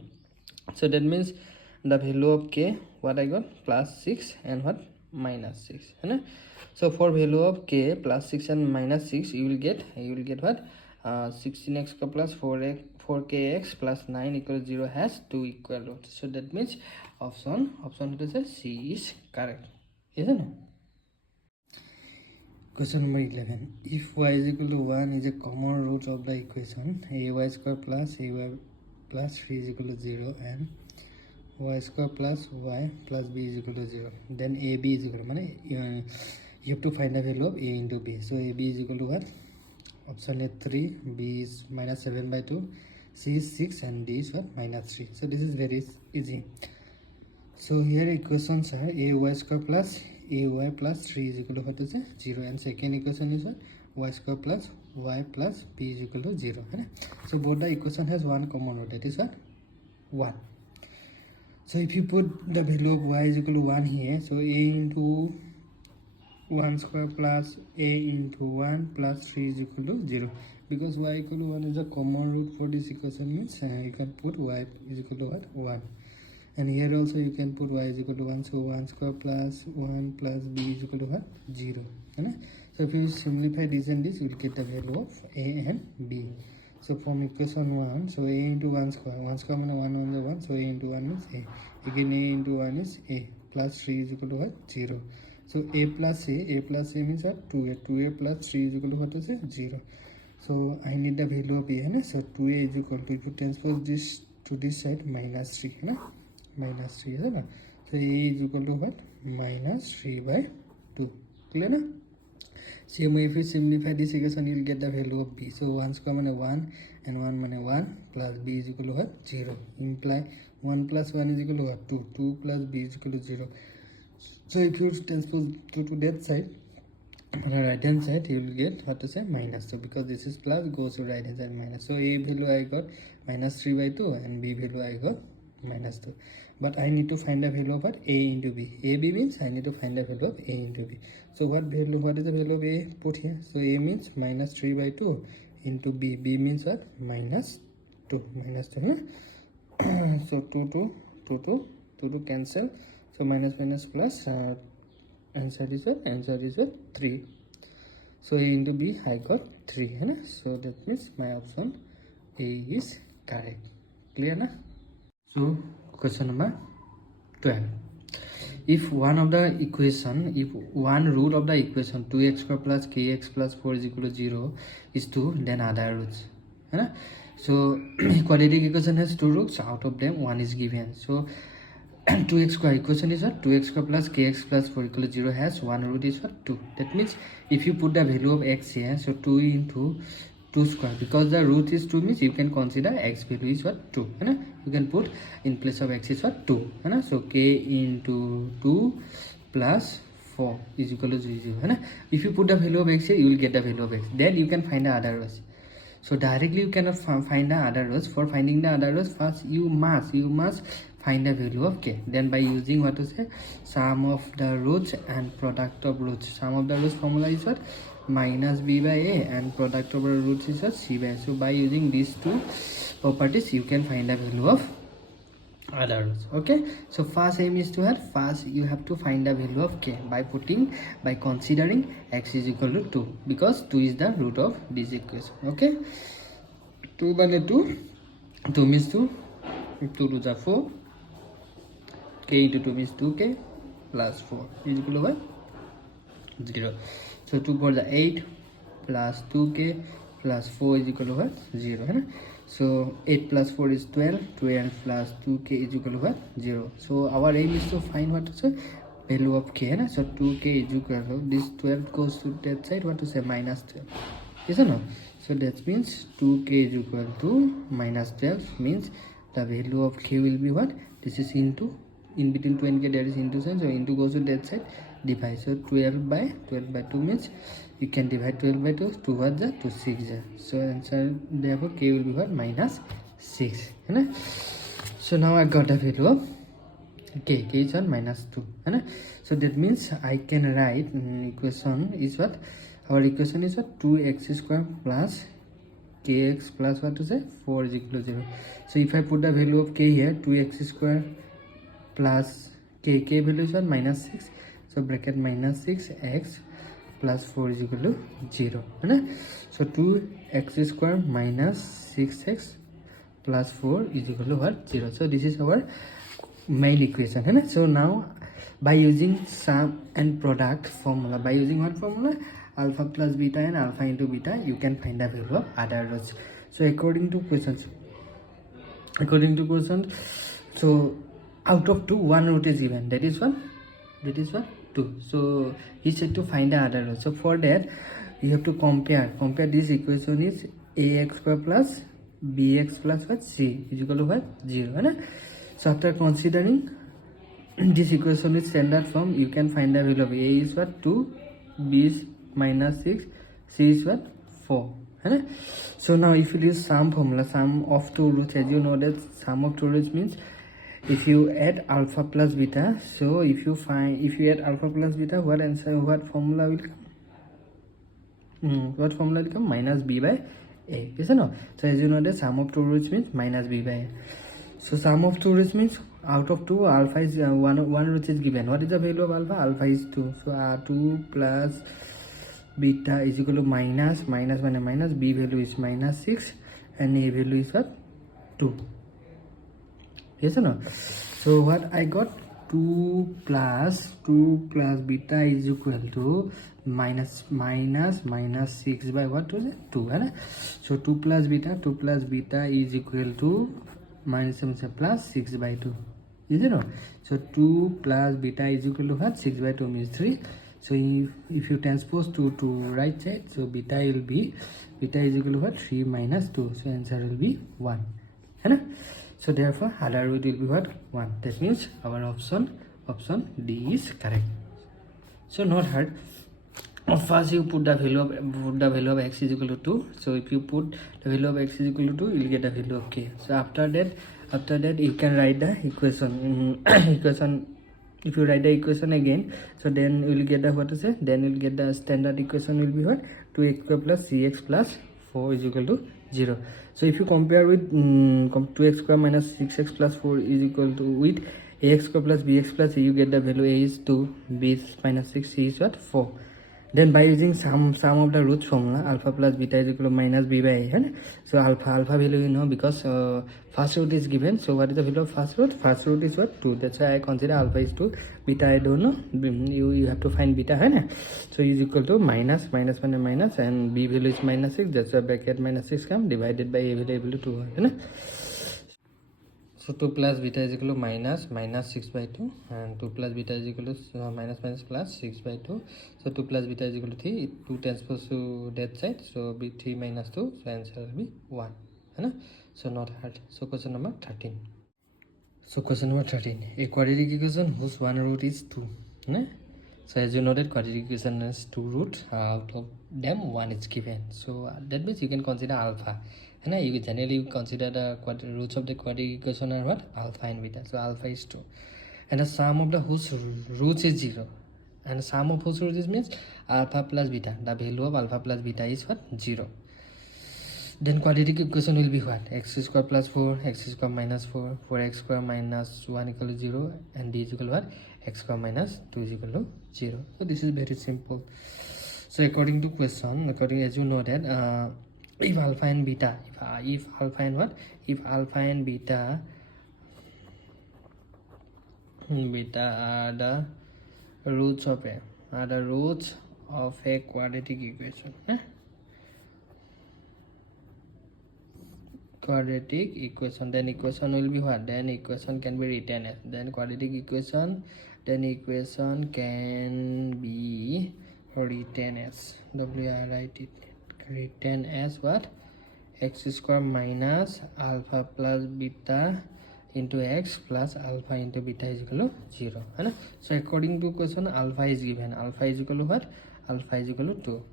So that means the value of k, what I got? Plus 6 and what? Minus 6. So for value of k plus 6 and minus 6, you will get what? 16x square plus 4kx plus 9 equals 0 has two equal roots. So that means option to say C is correct. Isn't it? Question number 11. If y is equal to 1 is a common root of the equation ay square plus ay plus 3 is equal to 0 and y square plus y plus b is equal to 0, then ab is equal to you have to find the value of a into b. So ab is equal to what? Option A 3, b is minus 7 by 2, c is 6 and d is what? Minus 3. So this is very easy. So here equations are ay square plus ay plus 3 is equal to what is 0, and second equation is what? Y square plus y plus b is equal to 0. So both the equation has one common root, that is what? 1. So if you put the value of y is equal to 1 here, so a into 1 square plus a into 1 plus 3 is equal to 0. Because y equal to 1 is a common root for this equation, means you can put y is equal to what? 1. And here also you can put y is equal to 1. So 1 square plus 1 plus b is equal to what? 0. So if you simplify this and this, you will get the value of a and b. So from equation 1, so a into 1 square means 1 on the 1, so a into 1 means a. Again a into 1 is a, plus 3 is equal to what? 0. So a plus a means what? 2a. 2a plus 3 is equal to what is it? 0. So I need the value of a. So 2a is equal to, if you transpose this to this side, minus 3. Minus 3. So a is equal to what? Minus 3 by 2. Clear? Same way, if you simplify this equation, you will get the value of b. So 1 square means 1 and 1 means 1 plus b is equal to what? 0. Imply 1 plus 1 is equal to what? 2. 2 plus b is equal to 0. So if you transpose to that side, on the right hand side, you will get what to say minus. So because this is plus, goes to right hand side minus. So a value I got minus 3 by 2 and b value I got minus 2. But I need to find the value of what? A into b. A b means I need to find the value of a into b. So what is the value of a? Put here. So a means minus 3 by 2 into b. B means what? Minus 2. Minus 2. Huh? So 2 cancel. So minus plus. Answer is what? Answer is what? 3. So a into b I got 3. Hai na? So that means my option A is correct. Clear na? So question number 12. If one rule of the equation 2x square plus kx plus 4 is equal to 0 is 2, then other roots. Hai na? So quadratic equation has 2 roots. Out of them, 1 is given. So 2x square equation is what? 2x square plus kx plus 4 equal to 0 has 1 root is what? 2. That means if you put the value of x here, so 2 into 2 square, because the root is 2 means you can consider x value is what? 2. Right? You can put in place of x is what? 2. Right? So k into 2 plus 4 is equal to 0. Right? If you put the value of x here, you will get the value of x. Then you can find the other rows. So directly you cannot find the other rows. For finding the other rows, first you must find the value of k. Then by using what to say, sum of the roots and product of roots. Sum of the roots formula is what? Minus b by a, and product of the roots is what? C by a. So by using these two properties, you can find the value of other roots. Okay, so first aim is to have, first you have to find the value of k by considering x is equal to 2, because 2 is the root of this equation. Okay, 2 by 2 means 2 to the 4, k into 2 means 2k plus 4 is equal to what? 0. So 2 for the 8 plus 2k plus 4 is equal to what? 0. Right? So 8 plus 4 is 12. 12 plus 2k is equal to what? 0. So our aim is to find what to say? Value of k. Right? So 2k is equal to, this 12 goes to that side, what to say? Minus 12. Yes or no? So that means 2k is equal to minus 12, means the value of k will be what? This is into, in between 2 and k there is into sign, so into goes to that side, divide. So 12 by 2 means you can divide 12 by 2, 2 what the 2 6. So answer, therefore k will be what? Minus 6. Right? So now I got the value of k is on minus 2. Right? So that means I can write equation is what? Our equation is what? 2x square plus kx plus what to say? 4 is equal to 0. So if I put the value of k here, 2x square plus k value is what? Minus 6. So bracket minus 6x plus 4 is equal to 0. Right? So 2x square minus 6x plus 4 is equal to what? 0. So this is our main equation. Right? So now by using sum and product formula, by using what formula? Alpha plus beta and alpha into beta, you can find the value of other rows. So according to questions, so out of 2, 1 root is given. That is what? 2. So he said to find the other row. So for that you have to compare this equation is ax square plus bx plus what? C is equal to what? 0. Right? So after considering this equation is standard form, you can find the value of a is what? 2, b is minus 6, c is what? 4. Right? So now if you use sum formula, sum of 2 roots, as you know that sum of 2 roots means if you add alpha plus beta, so if you add alpha plus beta, what formula will come? What formula will come? Minus b by a. Yes or no? So as you know the sum of 2 roots means minus b by a. So sum of 2 roots means out of 2, alpha is one root is given. What is the value of alpha? Alpha is 2. So 2 plus beta is equal to minus minus, b value is minus 6 and a value is what? 2. Yes or no? So what I got? 2 plus beta is equal to minus 6 by what was it? 2. Right? So 2 plus beta is equal to minus 7 plus 6 by 2. Is it no? So 2 plus beta is equal to what? 6 by 2 means 3. So if you transpose 2 to right side, so beta will be beta is equal to what? 3 minus 2. So answer will be 1. So therefore other root will be what? 1. That means our option D is correct. So not hard. First you put the value of x is equal to 2. So if you put the value of x is equal to 2, you will get the value of k. So after that you can write the equation. If you write the equation again, so then you will get the then you will get the standard equation will be what? 2x square plus cx plus 4 is equal to 0. So if you compare with 2x square minus 6x plus 4 is equal to with ax square plus bx plus c, you get the value a is 2, b is minus 6, c is what? 4. Then by using sum of the roots formula, alpha plus beta is equal to minus b by a. So alpha value you know, because first root is given. So what is the value of first root? First root is what? 2. That's why I consider alpha is 2. Beta I don't know. You have to find beta. So is equal to minus, and b value is minus 6. That's why bracket minus 6 come divided by a value equal to 2. So 2 plus beta is equal to minus 6 by 2, and 2 plus beta is equal to minus plus 6 by 2. So 2 plus beta is equal to 3. 2 transpose to that side, so be 3 minus 2. So answer will be 1. So not hard. So question number 13. So question number 13. A quadratic equation whose one root is 2. So as you know that quadratic equation has 2 roots. Out of them 1 is given. So that means you can consider alpha. You generally consider the roots of the quadratic equation are what? Alpha and beta. So alpha is 2. And the sum of the whose roots is 0. And the sum of whose roots means alpha plus beta. The value of alpha plus beta is what? 0. Then quadratic equation will be what? X square plus 4, x square minus 4, 4x square minus 1 equal to 0, and d is equal to what? X square minus 2 is equal to 0. So this is very simple. So according to question, as you know that if alpha and beta, if alpha and what? If alpha and beta are the roots of a quadratic equation. Quadratic equation, then equation will be what? Then equation can be written as, then quadratic equation, then equation can be written as, written as what? X square minus alpha plus beta into x plus alpha into beta is equal to 0. So according to question, alpha is given. Alpha is equal to what? Alpha is equal to 2.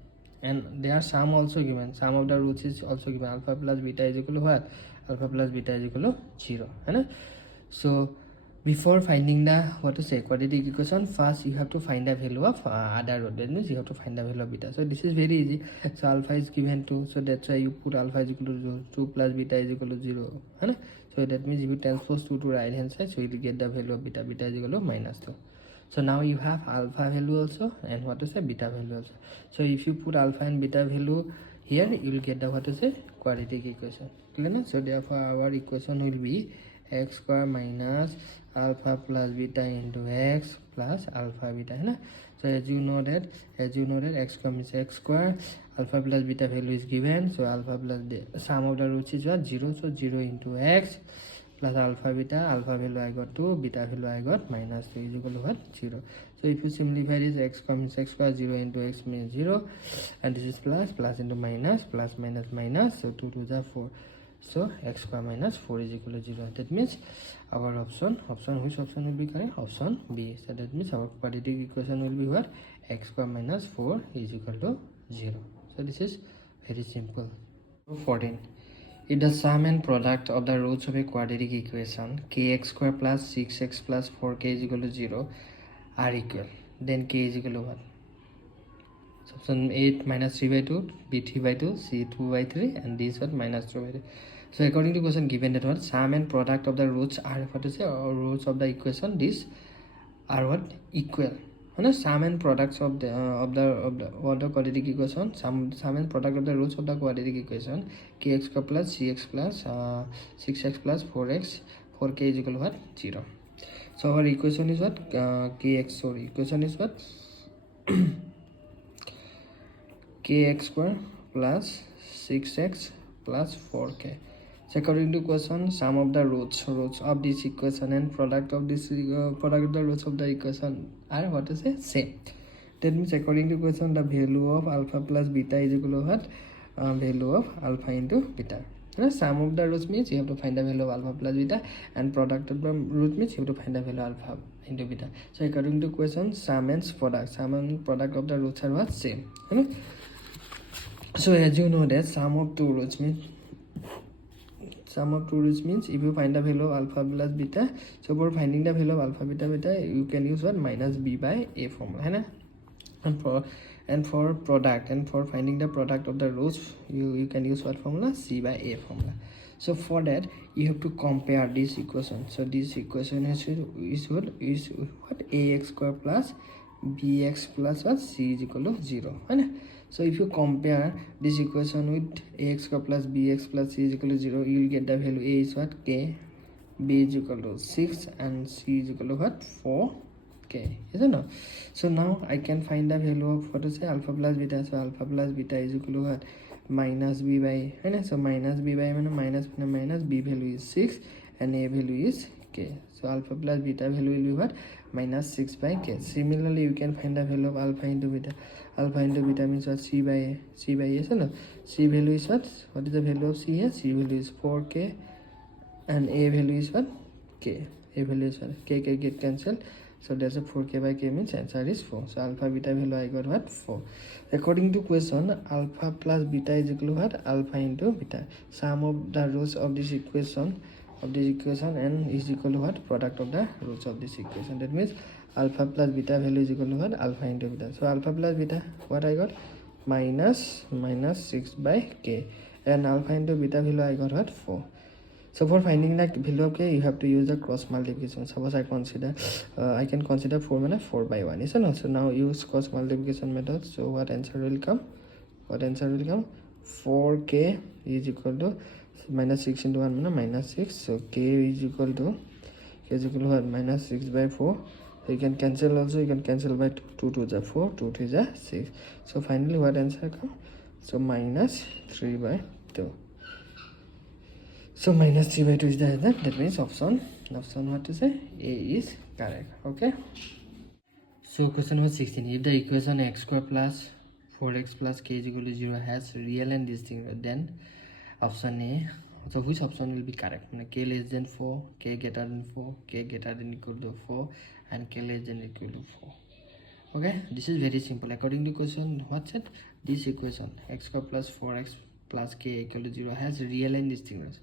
And there are sum also given. Sum of the roots is also given. Alpha plus beta is equal to what? Alpha plus beta is equal to 0. So before finding the quadratic equation, first you have to find the value of other root. That means you have to find the value of beta. So this is very easy. So alpha is given 2. So that's why you put alpha is equal to 0. 2 plus beta is equal to 0. So that means if you transpose 2 to right hand side, so you will get the value of beta. Beta is equal to minus 2. So now you have alpha value also and beta value also. So if you put alpha and beta value here, you will get the quadratic equation. Clear? So therefore our equation will be x square minus alpha plus beta into x plus alpha beta. So as you know that x square means x square, alpha plus beta value is given. So alpha plus the sum of the roots is what? 0. So 0 into x plus alpha beta. Alpha value I got 2, beta value I got minus 2 is equal to what? 0. So if you simplify this, x square means x square, 0 into x means 0, and this is plus into minus, plus minus minus, so 2 to the 4. So x square minus 4 is equal to 0. That means our which option will be correct? Option B. So that means our quadratic equation will be what? X square minus 4 is equal to 0. So this is very simple. 14. If the sum and product of the roots of a quadratic equation kx square plus 6x plus 4k is equal to 0 are equal, then k is equal to what? So option 8 minus 3 by 2, b 3 by 2, c 2 by 3, and d is what? Minus 2 by 3. So according to question given that what? Sum and product of the roots are or roots of the equation, these are what? Equal. Sum and products of the quadratic equation, sum and product of the roots of the quadratic equation kx square plus cx plus 6x plus 4k is equal to what? 0. So our equation is what? Equation is what? kx square plus 6x plus 4k. So according to question, sum of the roots of this equation and product of this product of the roots of the equation are same. That means according to question, the value of alpha plus beta is equal to what? Value of alpha into beta. Sum of the roots means you have to find the value of alpha plus beta, and product of the root means you have to find the value of alpha into beta. So according to question, sum and product of the roots are what? Same. So as you know that sum of two roots means if you find the value of alpha plus beta, so for finding the value of alpha beta you can use what? Minus b by a formula, and for product, and for finding the product of the rows, you can use what formula? C by a formula. So for that you have to compare this equation. So this equation is what ax square plus bx plus what? C is equal to 0. So if you compare this equation with ax square plus bx plus c is equal to 0, you will get the value. A is what? K, b is equal to 6, and c is equal to what? 4. Okay, isn't it? So now I can find the value of what to say? Alpha plus beta. So alpha plus beta is equal to what? Minus b by, so minus b by minus b value is 6 and a value is k. So alpha plus beta value will be what? Minus 6 by k. Similarly, you can find the value of alpha into beta. Alpha into beta means what? C by a. C by a, no? C value is what? What is the value of c here? C value is 4k, and a value is what? K. A value is what? K get cancelled. So there's a 4k by k means answer is 4. So alpha beta value I got what? 4. According to question, alpha plus beta is equal to what? Alpha into beta. Sum of the rows of this equation and is equal to what? Product of the rows of this equation. That means alpha plus beta value is equal to what? Alpha into beta. So alpha plus beta, what I got? Minus 6 by k, and alpha into beta value I got what? 4. So for finding the value of k, you have to use the cross multiplication. Suppose I can consider 4 by 1, isn't it? So now use cross multiplication method. So what answer will come? 4k is equal to minus 6 into 1 minus 6. So k is equal to what? Minus 6 by 4. So you can cancel also. You can cancel by 2 to the 4, 2 to the 6. So finally what answer come? So minus 3 by 2. So minus 3 by 2 is the answer. That means option what to say? A is correct. Okay. So question number 16. If the equation x square plus 4x plus k is equal to 0 has real and distinct, then option A. So which option will be correct? K less than 4, k greater than 4, k greater than equal to 4, and k less than equal to 4. Okay, this is very simple. According to question, what's it? This equation x square plus 4x plus k equal to 0 has real and distinct roots.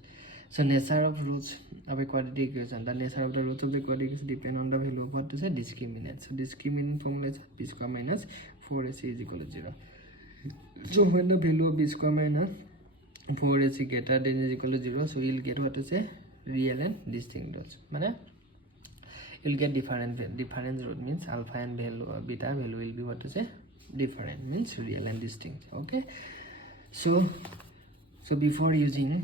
So nature of roots of a quadratic equation, the nature of the roots of the quadratic equation depend on the value of what to say? Discriminant. So discriminant formula is b square minus 4ac is equal to 0. So when the value of b square minus 4ac greater than is equal to 0, so you'll get what to say? Real and distinct roots. You'll get difference root means alpha and value beta value will be what to say? Different means real and distinct. Okay. So before using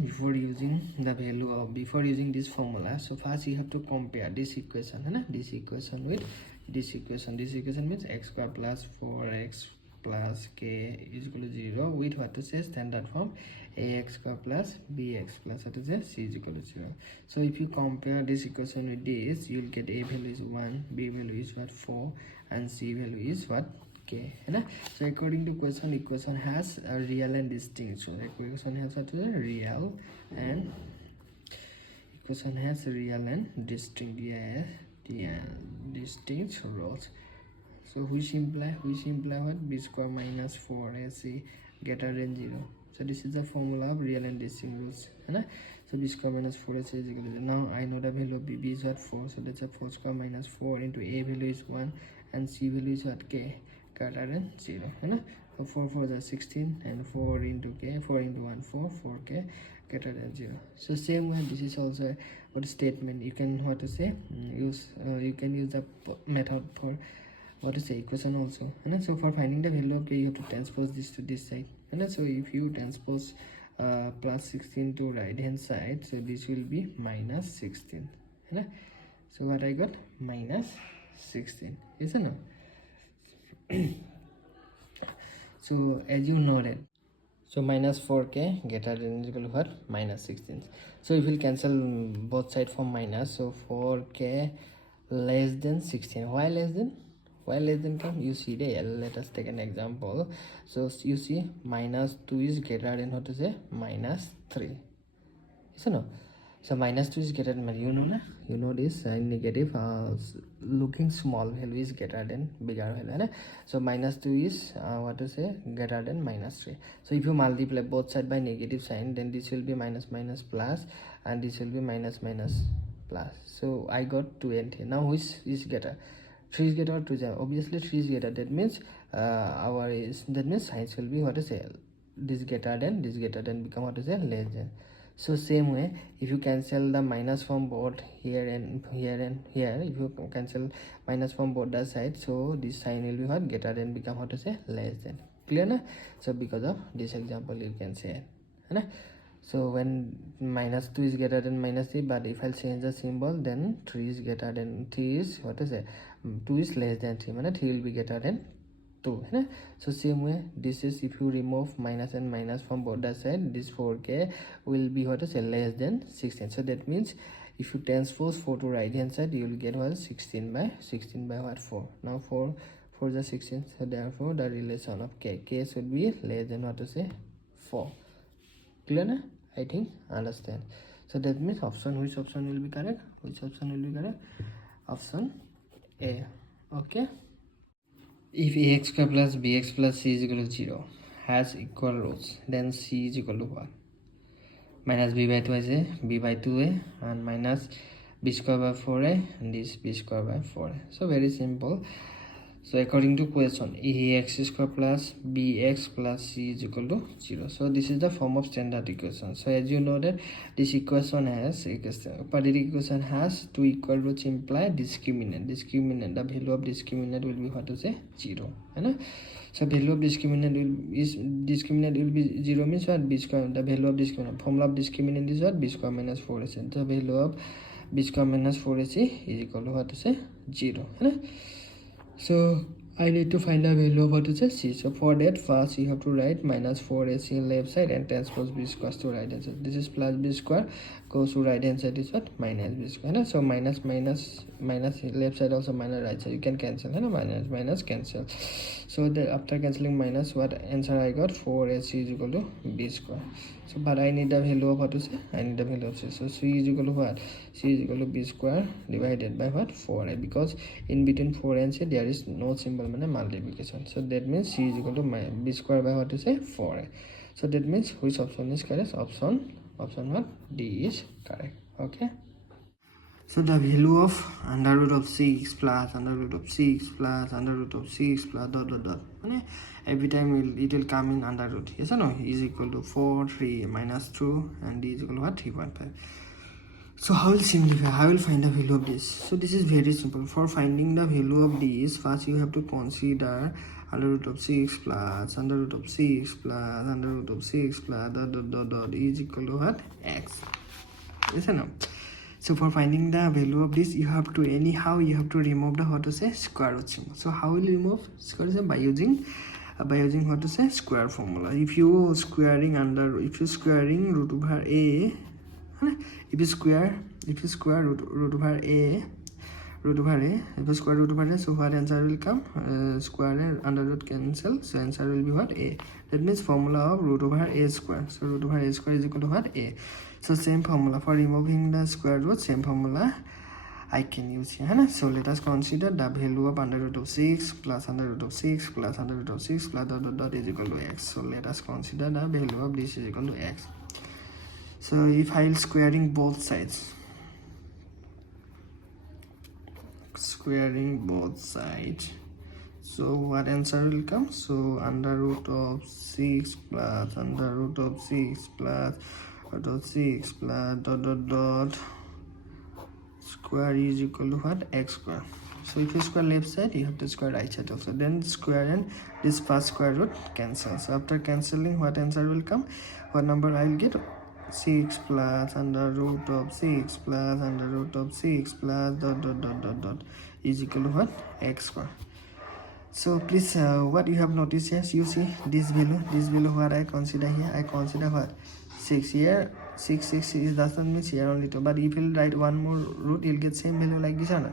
this formula, so first you have to compare this equation, this equation with this equation. This equation means x square plus 4x plus k is equal to 0 with what to say? Standard form ax square plus bx plus what to say? C is equal to 0. So if you compare this equation with this, you'll get a value is 1, b value is what? 4, and c value is what? K. So according to question, equation has a real and distinct. So equation has what? Real and distinct. Distinct rows. So which imply what? B square minus 4ac greater than 0. So this is the formula of real and distinct rows. So b square minus 4ac is equal to 0. Now I know the value of b is what? 4. So that's a 4 square minus 4 into a value is 1, and c value is what? K greater than 0. So 4 4 is 16, and 4 into k, 4 into 1 4, 4k greater than 0. So same way this is also what statement. You can what to say? You can use the method for what to say? Equation also. So for finding the value of k, you have to transpose this to this side. So if you transpose plus 16 to right hand side, so this will be minus 16. So what I got? Minus 16, isn't it? So as you know that, so minus 4k greater than equal to what? Minus 16. So if we'll cancel both sides from minus, so 4k less than 16. Why less than? Why less than come? You see there, let us take an example. So you see minus 2 is greater than what to say minus 3, isn't it? So minus 2 is greater than, you know na? You know this sign negative looking small value is greater than bigger value na? So minus 2 is what to say greater than minus 3. So if you multiply both side by negative sign, then this will be minus minus plus, and this will be minus minus plus. So I got 2 and here. Now which is greater? 3 is greater or 2 is greater? Obviously 3 is greater. That means that means signs will be what to say this greater than become what to say less than. So same way, if you cancel the minus from both here and here and here, if you cancel minus from both the sides, so this sign will be what greater than become what to say less than. Clear na? So because of this example you can say it, na? So when minus 2 is greater than minus 3, but if I change the symbol, then 3 is greater than 3 is what to say 2 is less than 3, means 3 will be greater than 2. So same way, this is if you remove minus and minus from both the side, this 4k will be what to say less than 16. So that means if you transpose 4 to right hand side, you will get what 16 by what 4. Now 4 is the 16, so therefore the relation of k should be less than what to say 4. Clear na? I think understand. So that means option, which option will be correct? Option A. Okay. If ax square plus bx plus c is equal to 0 has equal roots, then c is equal to what? Minus b by 2 is a, b by 2a, and minus b square by 4a, and this b square by 4a. So very simple. So according to question, ax square plus bx plus c is equal to 0. So this is the form of standard equation. So as you know that this equation has, quadratic equation has two equal roots imply discriminant. The value of discriminant will be what to say 0. So value of discriminant will be 0 means what? B square. The value of discriminant, formula of discriminant is what? B square minus 4ac. The value of b square minus 4ac is equal to what to say 0. So I need to find the value of what to say c. So for that, first you have to write minus 4ac in left side and transpose b square to right hand side. This is plus b square goes to right hand side is what? Minus b square. So minus left side also minus right side. You can cancel. Minus cancel. So after cancelling minus, what answer I got? 4ac is equal to b square. So but I need the value of what to say? I need the value of c. So c is equal to what? C is equal to b square divided by what? 4a, because in between 4 and c there is no symbol, multiplication. So that means c is equal to b square by what to say 4a. So that means which option is correct? Option what? D is correct. Okay. So the value of under root of 6 plus under root of 6 plus under root of 6 plus dot dot dot. Every time it will come in under root. Yes or no? Is equal to 4, 3, minus 2, and d is equal to what? 3.5. So how will simplify? How will find the value of this? So this is very simple. For finding the value of this, first you have to consider under root of 6 plus under root of 6 plus under root of 6 plus dot dot dot dot is equal to what? X. Yes or no? So for finding the value of this, you have to remove the what to say square root symbol. So how will you remove square root? By using what to say square formula. If you squaring root over a, if you square root over a, if you square root over a, so what answer will come? Square and under root cancel, so answer will be what? A. That means formula of root over a square. So root over a square is equal to what? A. So same formula for removing the square root, same formula I can use here. So let us consider the value of under root of 6 plus under root of 6 plus under root of 6 plus dot dot dot is equal to x. So let us consider the value of this is equal to x. So if I will squaring both sides, so what answer will come? So under root of 6 plus under root of 6 plus root of 6 plus dot dot dot square is equal to what? X square. So if you square left side, you have to square right side also. Then square and this first square root cancel. So after cancelling, what answer will come? What number I will get? 6 plus under root of 6 plus under root of 6 plus dot dot dot dot dot is equal to what? X square. So please, what you have noticed here, you see this value what I consider here, I consider what? 6 here. 6 is doesn't mean here only 2, but if you write one more root, you'll get same value like this or not.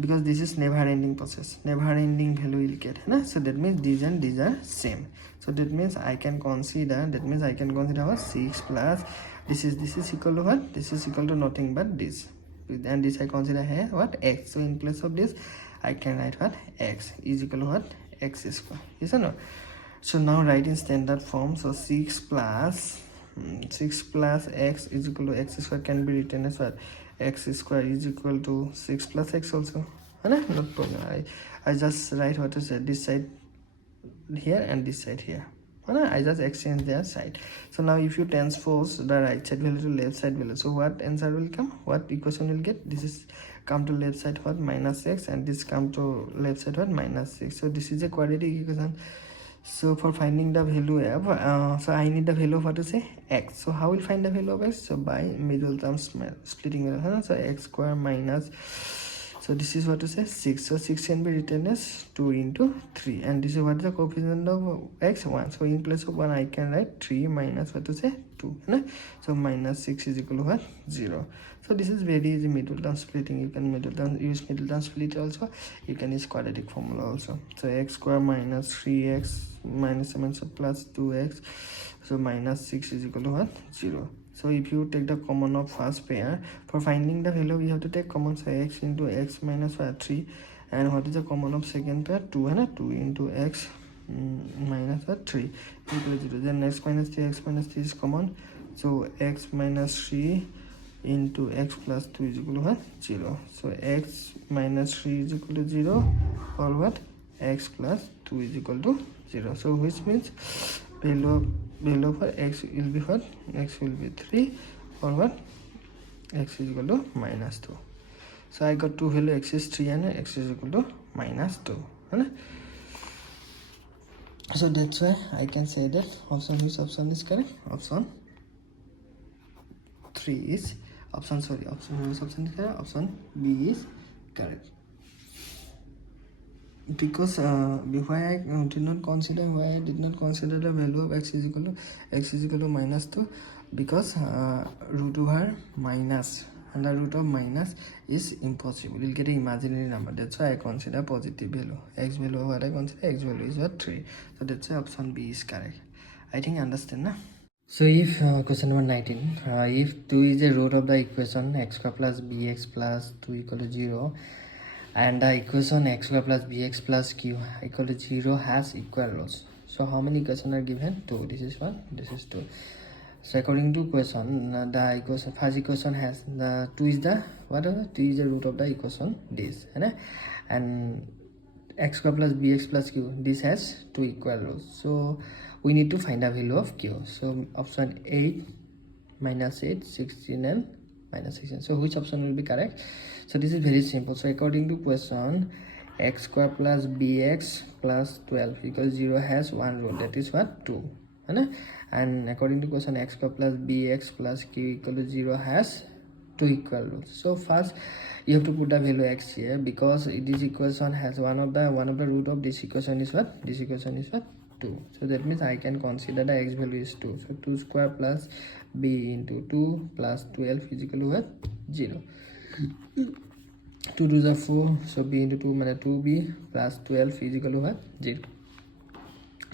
because this is never ending process, never ending value will get, so that means these and these are same. So that means I can consider, what 6 plus this is equal to what, this is equal to nothing but this, and this I consider here what, x. So in place of this I can write what, x is equal to what, x square, yes or no? So now write in standard form. So 6 plus x is equal to x square can be written as what, x square is equal to 6 plus x also, not problem. I just write what is this side here and this side here, I just exchange their side. So now if you transpose the right side value to left side value, so what answer will come, what equation will get, this is come to left side what, minus x, and this come to left side what, minus 6. So this is a quadratic equation. So for finding the value of so I need the value of what to say, x. So how will find the value of x? So by middle term splitting, so x square minus, so this is what to say, 6. So 6 can be written as 2 into 3, and this is what the coefficient of x, 1. So in place of 1 I can write 3 minus what to say, 2, so minus 6 is equal to what, 0. So this is very easy middle term splitting. You can use middle term split also, you can use quadratic formula also. So x square minus 3x minus 7, so plus 2x, so minus 6 is equal to what, 0. So if you take the common of first pair, for finding the value we have to take common, so x into x minus 3, and what is the common of second pair, 2, 2 into x minus 3 equal to 0. Then x minus 3 is common, so x minus 3 into x plus 2 is equal to what, 0. So x minus 3 is equal to 0, or what, x plus 2 is equal to 0. So which means value for x will be what, x will be 3, or what, x is equal to minus 2. So I got two value, x is 3 and x is equal to minus 2. So that's why I can say that option, which option is correct, option 3 is option B is correct. Because why I did not consider the value of x is equal to minus 2, because root over minus, and the root of minus is impossible, you'll get an imaginary number. That's why I consider positive value, x value. What I consider, x value is what, 3. So that's why option B is correct. I think you understand now. So if question number 19, if 2 is the root of the equation x square plus bx plus 2 equal to 0, and the equation x square plus bx plus q equal to 0 has equal rows. So how many equations are given? 2. This is 1, this is 2. So according to question, the equation, first equation has the 2 is the whatever, 2 is the root of the equation this, and x square plus bx plus q, this has 2 equal rows. So we need to find the value of q. So option 8, minus 8, 16 and minus 16. So which option will be correct? So this is very simple. So according to question, x square plus bx plus 12 equals 0 has one root, that is what, 2. And according to question, x square plus bx plus q equal to 0 has 2 equal roots. So first you have to put the value x here, because this equation has one of the root of this equation is what, 2. So that means I can consider the x value is 2. So 2 square plus b into 2 plus 12 is equal to what, 0. 2 to the 4, so b into 2 means 2b plus 12 is equal to what, 0.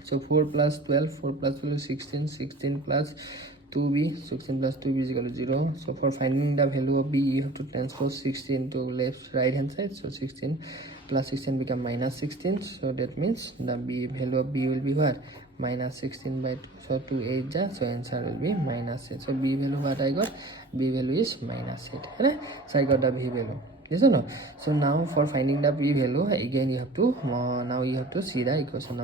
So 4 plus 12 is 16, 16 plus 2b, 16 plus 2b is equal to 0. So for finding the value of b, you have to transpose 16 to right hand side. So 16 plus 16 become minus 16. So that means the b value of b will be what, minus 16 by 2. So 2 8, so answer will be minus 8. So b value what I got, b value is minus 8. So I got the b value. Yes or no? So now for finding the p value, again you have to now you have to see the equation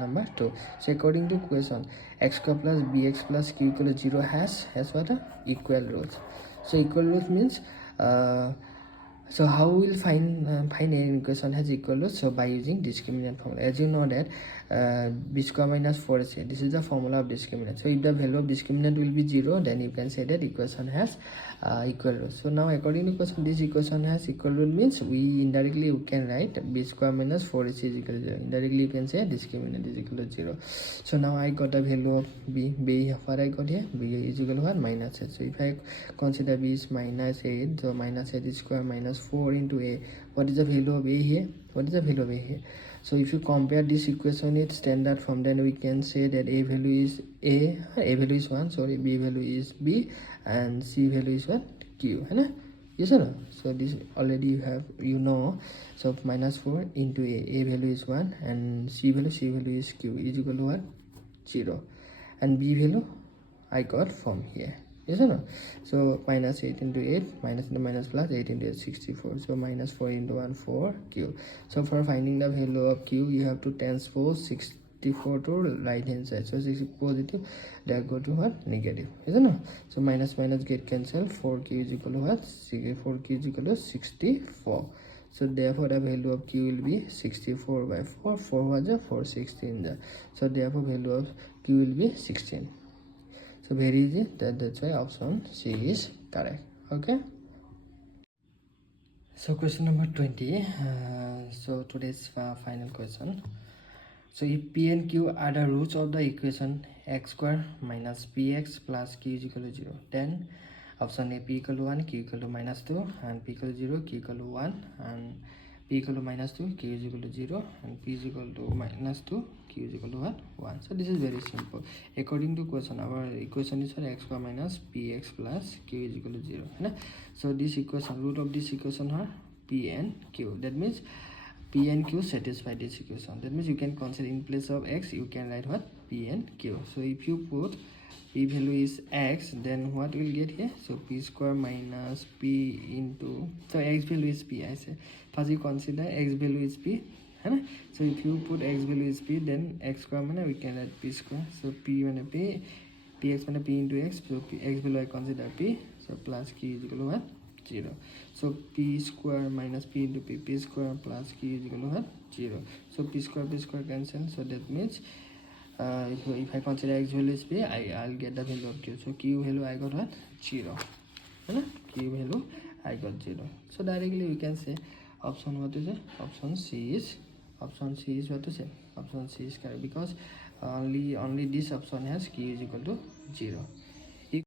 number 2. So according to question, x square plus bx plus q equal to 0 has what, equal roots. So equal roots means so how we will find an equation has equal roots? So by using discriminant formula. As you know that b square minus 4ac, this is the formula of discriminant. So if the value of discriminant will be 0, then you can say that equation has equal roots. So now according to question, this equation has equal root means we can write b square minus 4ac is equal to 0. Indirectly you can say discriminant is equal to 0. So now I got the value of b what I got here, b is equal to what, minus 8. So if I consider b is minus 8, so minus 8 square minus 4 into a. What is the value of a here? What is the value of a here? So if you compare this equation with standard form, then we can say that a value is a value is 1, sorry, b value is b, and c value is what? Q, yes or no? So this already you know. So minus 4 into a value is 1, and c value is q is equal to what? 0, and b value I got from here, yes or no? So minus 8 into 8, minus into minus plus 8 into 8, 64. So minus 4 into 1, 4 q. So for finding the value of q, you have to transpose 64 to right hand side. So 60 positive, that go to what? Negative, isn't it? So minus minus get cancelled. 4q is equal to what? 4q is equal to 64. So therefore the value of q will be 64 by 4. 4 was a 4, 16. So therefore value of q will be 16. So very easy, that's why option C is correct. Okay. So question number 20. So today's final question. So if p and q are the roots of the equation x square minus px plus q is equal to 0, then option A, p equal to 1, q equal to minus 2, and p equal to 0, q equal to 1, and p equal to minus 2, q is equal to 0, and p is equal to minus 2, q is equal to what? 1. So this is very simple. According to question, our equation is for x square minus px plus q is equal to 0. So this equation, root of this equation are p and q. That means p and q satisfy this equation. That means you can consider in place of x, you can write what? P and q. So if you put p value is x, then what will get here? So p square minus p into, so x value is p. I say first you consider x value is p, so if you put x value is p, then x square we can write p square. So p p, px p into x. So x value I consider p, so plus q is equal to what? 0. So p square minus p into p square plus q is equal to what? 0. So p square cancel. So that means if I consider x value is p, I'll get the value of q. So q value I got what? 0. Q value I got 0. So directly we can say option what is it? Option C is what to say? Option C is correct, because only this option has q is equal to 0.